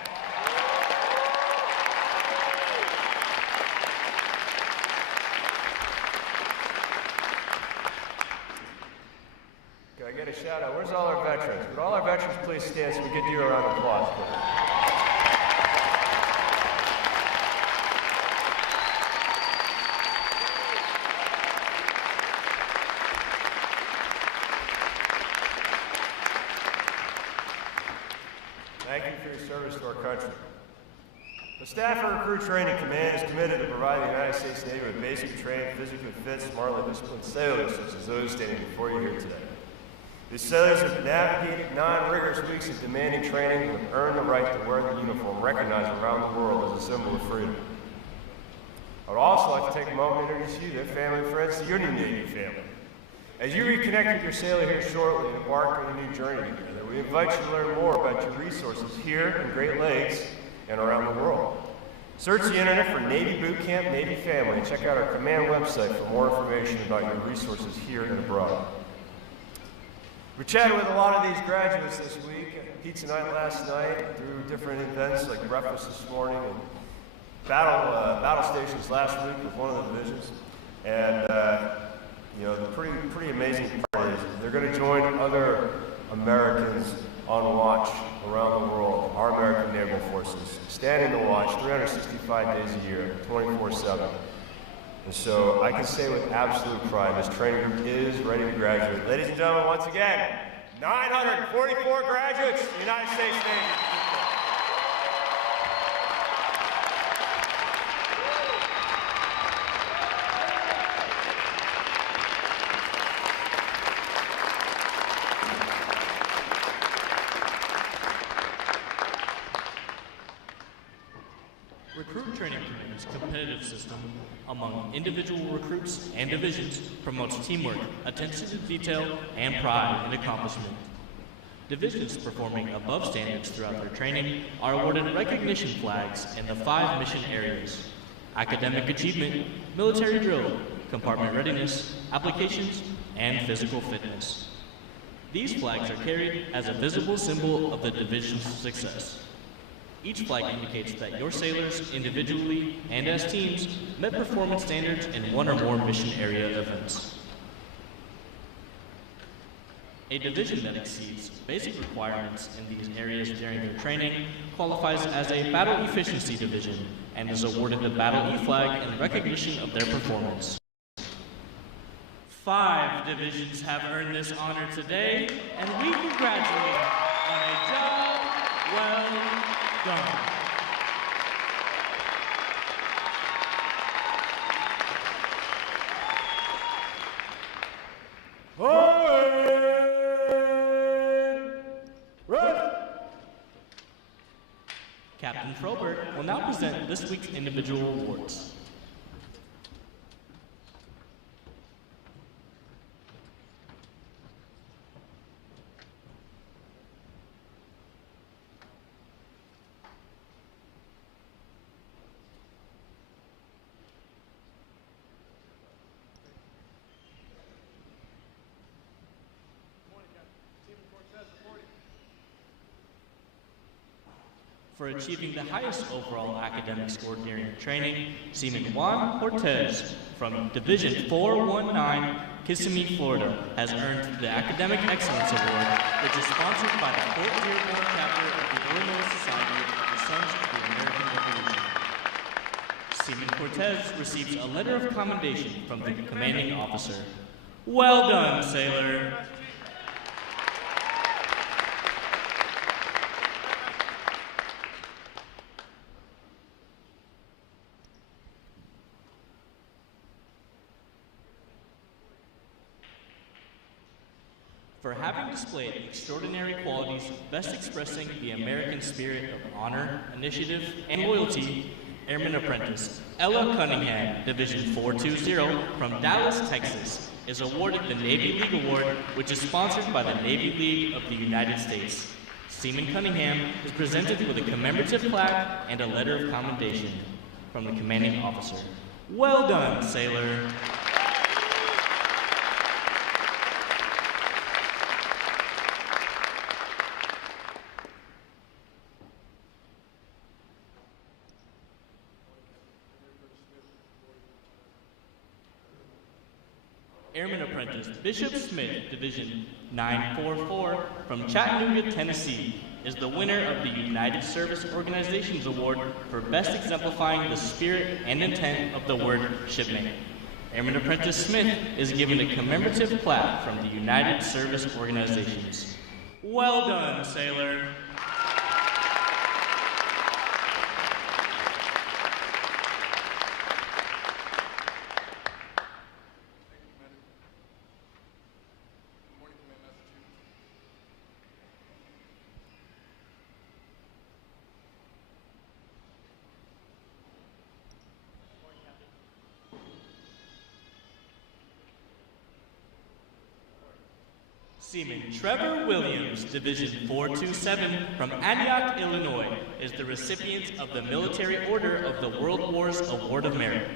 Can I get a shout out? Where's all our veterans? Would all our veterans please stand so we get you a round of applause, please? Thank you for your service to our country. The staff of Recruit Training Command is committed to providing the United States Navy with basic trained, physically fit, smartly disciplined sailors such as those standing before you here today. These sailors have navigated non-rigorous weeks of demanding training and have earned the right to wear the uniform recognized around the world as a symbol of freedom. I would also like to take a moment to introduce you, their family and friends, to your new Navy family. As you reconnect with your sailor here shortly and embark on a new journey together, we invite you to learn more about your resources here in Great Lakes and around the world. Search the internet for Navy Boot Camp, Navy Family, and check out our command website for more information about your resources here and abroad. We chatted with a lot of these graduates this week, pizza night last night, through different events like breakfast this morning, and battle stations last week with one of the divisions. And you know, the pretty amazing part is they're going to join other Americans on watch around the world, our American naval forces, standing the watch 365 days a year, 24/7. And so I can say with absolute pride, this training group is ready to graduate. Ladies and gentlemen, once again, 944 graduates of the United States Navy. Recruit Training Command's competitive system among individual recruits and divisions promotes teamwork, attention to detail, and pride in accomplishment. Divisions performing above standards throughout their training are awarded recognition flags in the 5 mission areas: academic achievement, military drill, compartment readiness, applications, and physical fitness. These flags are carried as a visible symbol of the division's success. Each flag indicates that your sailors, individually and as teams, met performance standards in one or more mission area events. A division that exceeds basic requirements in these areas during their training qualifies as a Battle Efficiency Division and is awarded the Battle E flag in recognition of their performance. 5 divisions have earned this honor today, and we congratulate on a job well done. Captain Frobert will now present this week's individual awards. For achieving the highest overall academic score during training, Seaman Juan Cortez from Division 419, Kissimmee, Florida, has earned the Academic Excellence Award, which is sponsored by the Fort Dearborn chapter of the Illinois Society of the Sons of the American Revolution. Seaman Cortez receives a letter of commendation from the commanding officer. Well done, sailor. For having displayed extraordinary qualities best expressing the American spirit of honor, initiative, and loyalty, Airman Apprentice Ella Cunningham, Division 420 from Dallas, Texas, is awarded the Navy League Award, which is sponsored by the Navy League of the United States. Seaman Cunningham is presented with a commemorative plaque and a letter of commendation from the commanding officer. Well done, sailor. Airman Apprentice Bishop Smith, Division 944 from Chattanooga, Tennessee, is the winner of the United Service Organizations Award for best exemplifying the spirit and intent of the word shipmate. Airman Apprentice Smith is given a commemorative plaque from the United Service Organizations. Well done, sailor. Seaman Trevor Williams, Division 427 from Antioch, Illinois, is the recipient of the Military Order of the World Wars Award of Merit.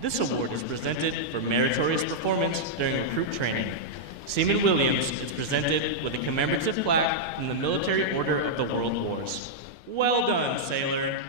This award is presented for meritorious performance during recruit training. Seaman Williams is presented with a commemorative plaque from the Military Order of the World Wars. Well done, sailor.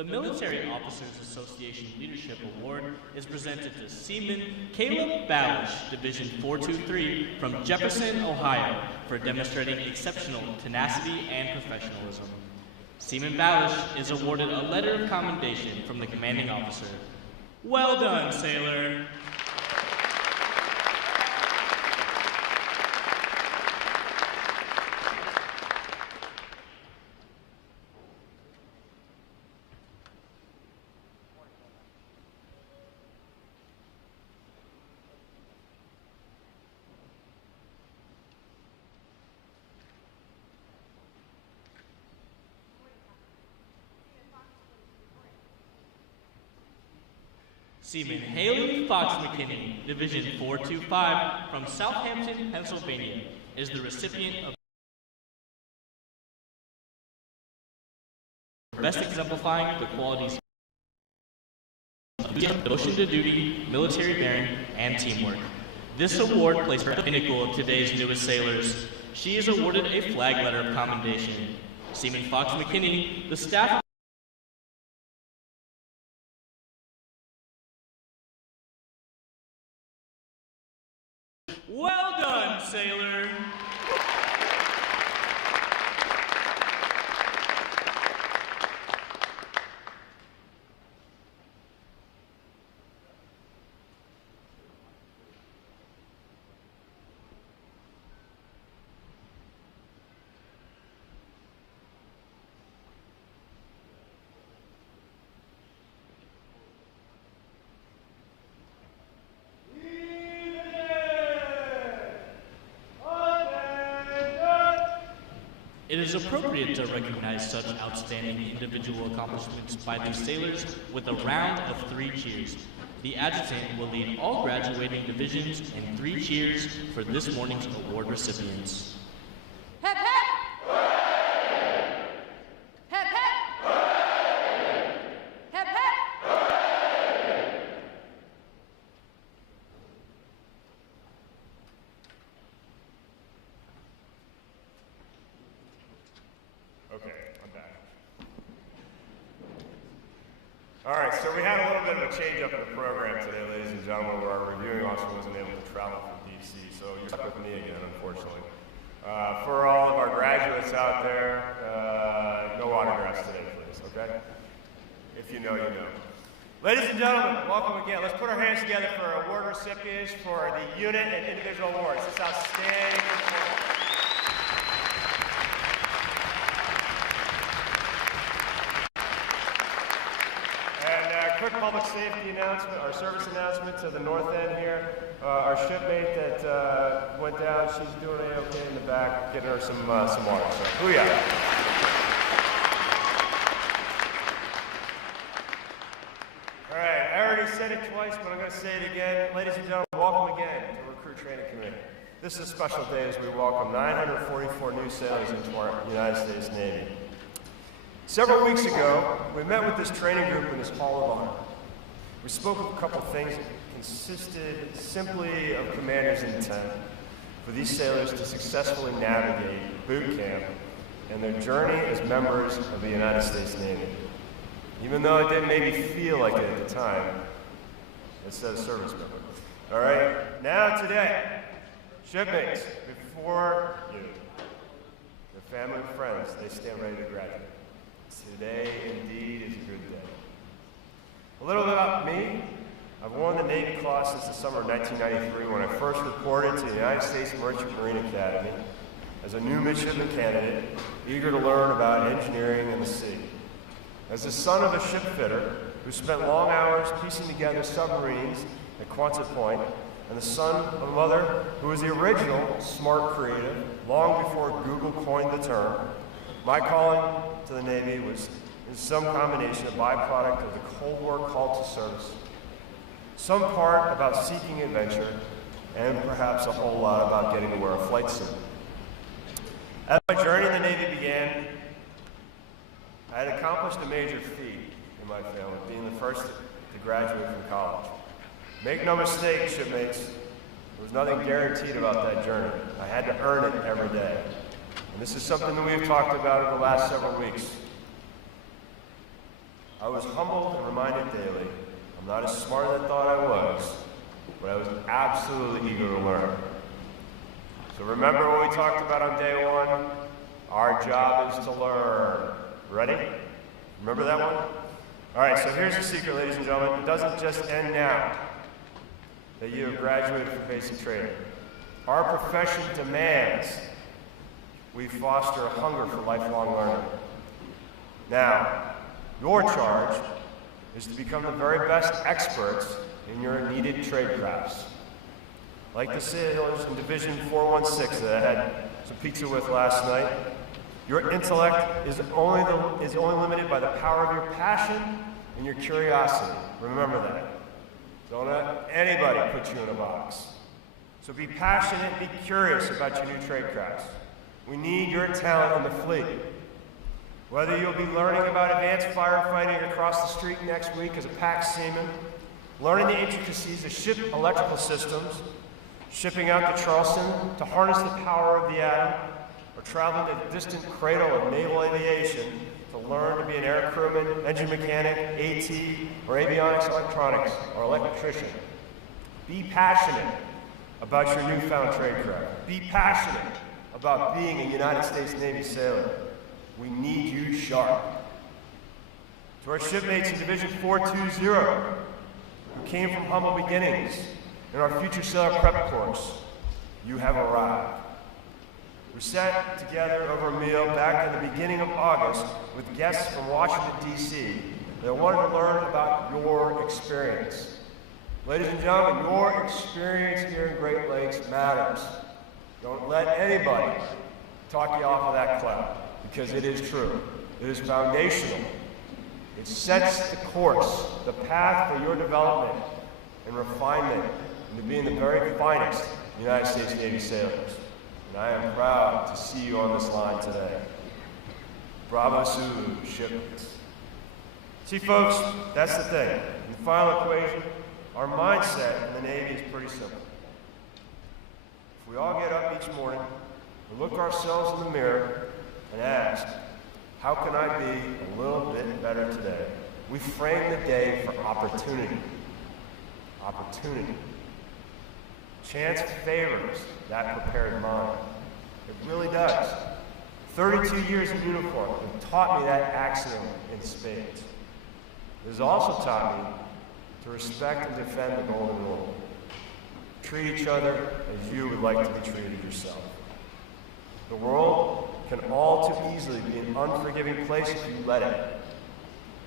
The Military Officers Association Leadership Award is presented to Seaman Caleb Balish, Division 423 from Jefferson, Ohio, for demonstrating exceptional tenacity and professionalism. Seaman Balish is awarded a letter of commendation from the commanding officer. Well done, sailor. Seaman Haley Fox McKinney, Division 425 from Southampton, Pennsylvania, is the recipient of best exemplifying the qualities of devotion to duty, military bearing, and teamwork. This award places her at the pinnacle of today's newest sailors. She is awarded a flag letter of commendation. Seaman Fox McKinney, the staff Well done, sailor. It is appropriate to recognize such outstanding individual accomplishments by these sailors with a round of 3 cheers. The adjutant will lead all graduating divisions in 3 cheers for this morning's award recipients. Hip hip! Hip hip! Hip hip! Okay, I'm back. All right, so we had a little bit of a change up in the program today, ladies and gentlemen, where our reviewing officer wasn't able to travel from DC, so you're stuck with me again, unfortunately. For all of our graduates out there, no autographs today, please, okay? If you know, you know. Ladies and gentlemen, welcome again. Let's put our hands together for award recipients for the unit and individual awards. This is outstanding performance. Quick public safety announcement, our service announcement to the north end here. Our shipmate that went down, she's doing A-okay in the back, getting her some water. So, booyah. All right, I already said it twice, but I'm going to say it again. Ladies and gentlemen, welcome again to Recruit Training Committee. This is a special day as we welcome 944 new sailors into our United States Navy. Several weeks ago, we met with this training group in this Hall of Honor. We spoke of a couple things that consisted simply of commander's intent for these sailors to successfully navigate boot camp and their journey as members of the United States Navy. Even though it didn't maybe feel like it at the time, it says service member. All right, now today, shipmates, before you, their family and friends, they stand ready to graduate. Today, indeed, is a good day. A little bit about me. I've worn the Navy Cross since the summer of 1993 when I first reported to the United States Merchant Marine Academy as a new midshipman candidate, eager to learn about engineering and the sea. As the son of a ship fitter who spent long hours piecing together submarines at Quonset Point, and the son of a mother who was the original smart creative long before Google coined the term, my calling to the Navy was in some combination a byproduct of the Cold War call to service. Some part about seeking adventure, and perhaps a whole lot about getting to wear a flight suit. As my journey in the Navy began, I had accomplished a major feat in my family, being the first to graduate from college. Make no mistake, shipmates, there was nothing guaranteed about that journey. I had to earn it every day. And this is something that we've talked about in the last several weeks. I was humbled and reminded daily, I'm not as smart as I thought I was, but I was absolutely eager to learn. So remember what we talked about on day one? Our job is to learn. Ready? Remember that one? All right, so here's the secret, ladies and gentlemen. It doesn't just end now that you have graduated from basic training. Our profession demands we foster a hunger for lifelong learning. Now, your charge is to become the very best experts in your needed trade crafts. Like the sailors in Division 416 that I had some pizza with last night, your intellect is only limited by the power of your passion and your curiosity. Remember that. Don't let anybody put you in a box. So be passionate, be curious about your new trade crafts. We need your talent in the fleet. Whether you'll be learning about advanced firefighting across the street next week as a pack seaman, learning the intricacies of ship electrical systems, shipping out to Charleston to harness the power of the atom, or traveling to the distant cradle of naval aviation to learn to be an air crewman, engine mechanic, AT, or avionics electronics, or electrician. Be passionate about your newfound trade craft. Be passionate about being a United States Navy sailor. We need you sharp. To our shipmates in Division 420, who came from humble beginnings in our future sailor prep course, you have arrived. We sat together over a meal back at the beginning of August with guests from Washington, D.C. that wanted to learn about your experience. Ladies and gentlemen, your experience here in Great Lakes matters. Don't let anybody talk you off of that cloud. because it is true. It is foundational. It sets the course, the path for your development and refinement into being the very finest United States Navy sailors. And I am proud to see you on this line today. Bravo Sulu, shipmates. See, folks, that's the thing. In the final equation, our mindset in the Navy is pretty simple. If we all get up each morning and look ourselves in the mirror and ask, how can I be a little bit better today? We frame the day for opportunity. Opportunity. Chance favors that prepared mind. It really does. 32 years in uniform have taught me that axiom in spades. It has also taught me to respect and defend the golden rule. Treat each other as you would like to be treated yourself. The world can all too easily be an unforgiving place if you let it.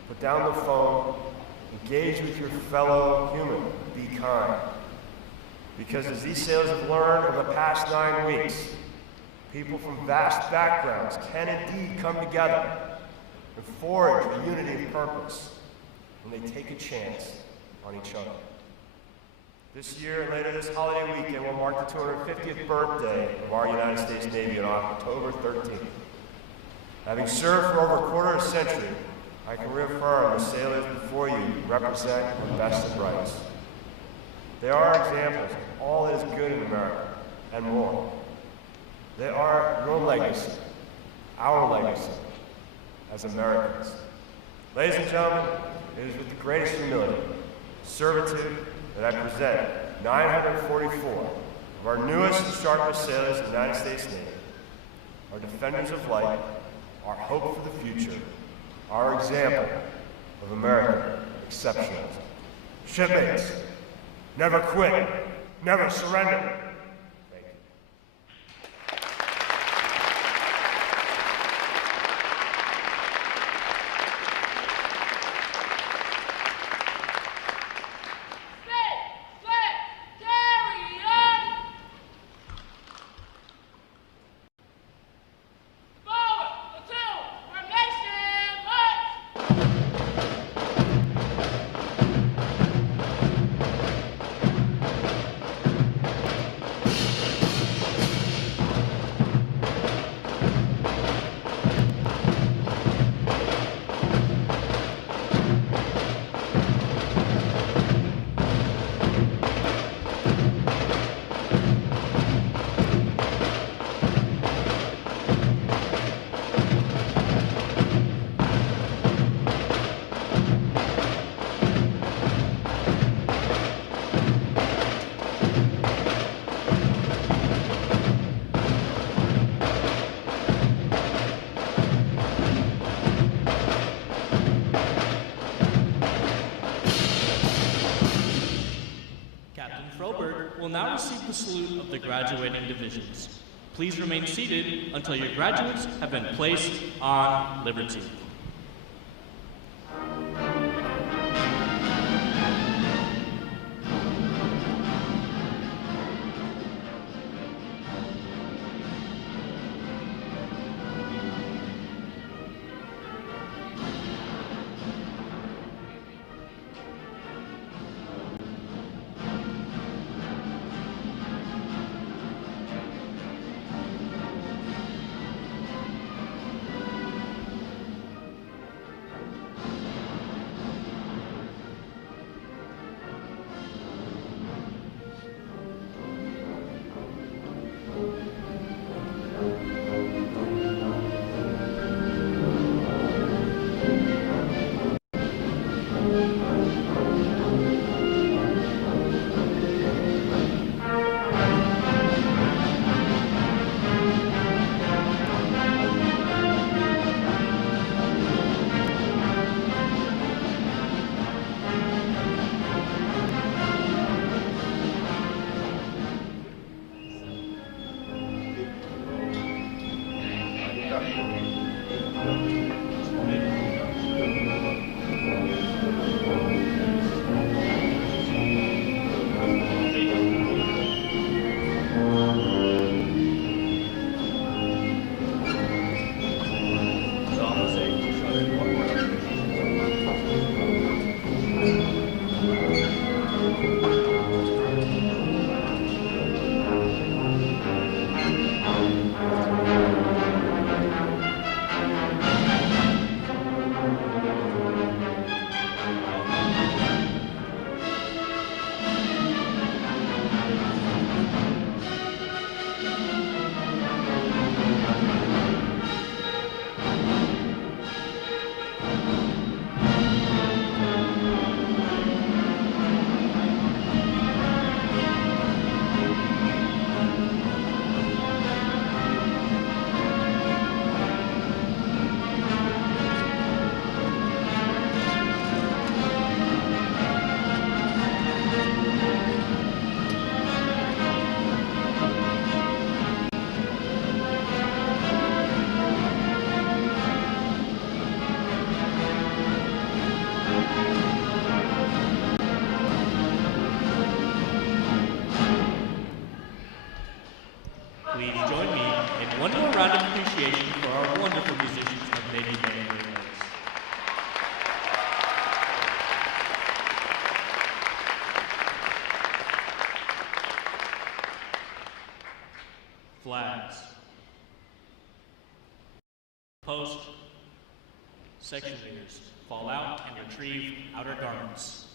Put down the phone, engage with your fellow human, be kind. Because as these sailors have learned over the past 9 weeks, people from vast backgrounds can indeed come together and forge a unity of purpose when they take a chance on each other. This year and later this holiday weekend will mark the 250th birthday of our United States Navy on October 13th. Having served for over a quarter of a century, I can reaffirm the sailors before you represent the best and brightest. They are examples of all that is good in America and more. They are your legacy, our legacy as Americans. Ladies and gentlemen, it is with the greatest humility, servitude, that I present 944 of our newest and sharpest sailors in the United States Navy, our defenders of light, our hope for the future, our example of American exceptionalism. Shipmates, never quit, never surrender. Thank you. will now receive the salute of the graduating divisions. Please remain seated until your graduates have been placed on liberty. section leaders, fall out and retrieve outer garments.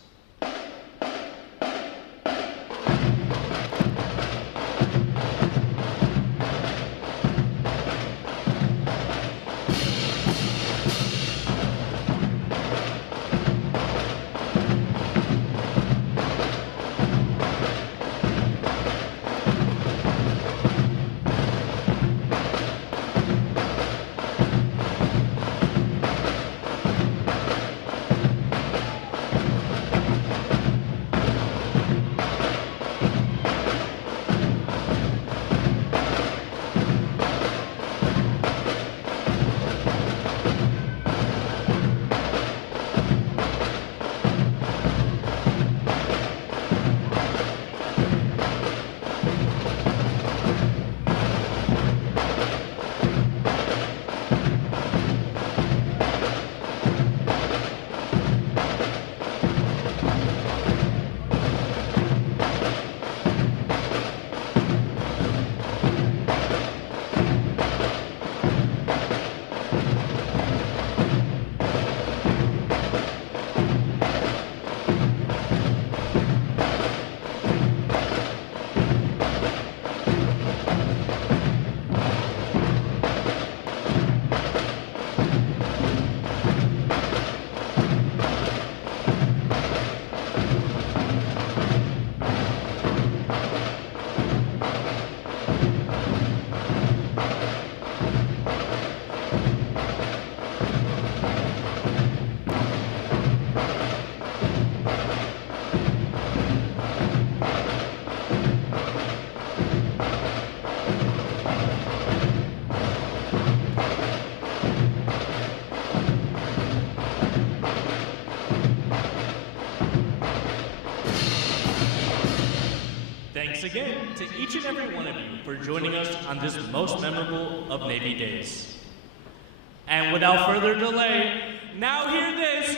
Thanks again to each and every one of you for joining us on this most memorable of Navy Days. And without further delay, now hear this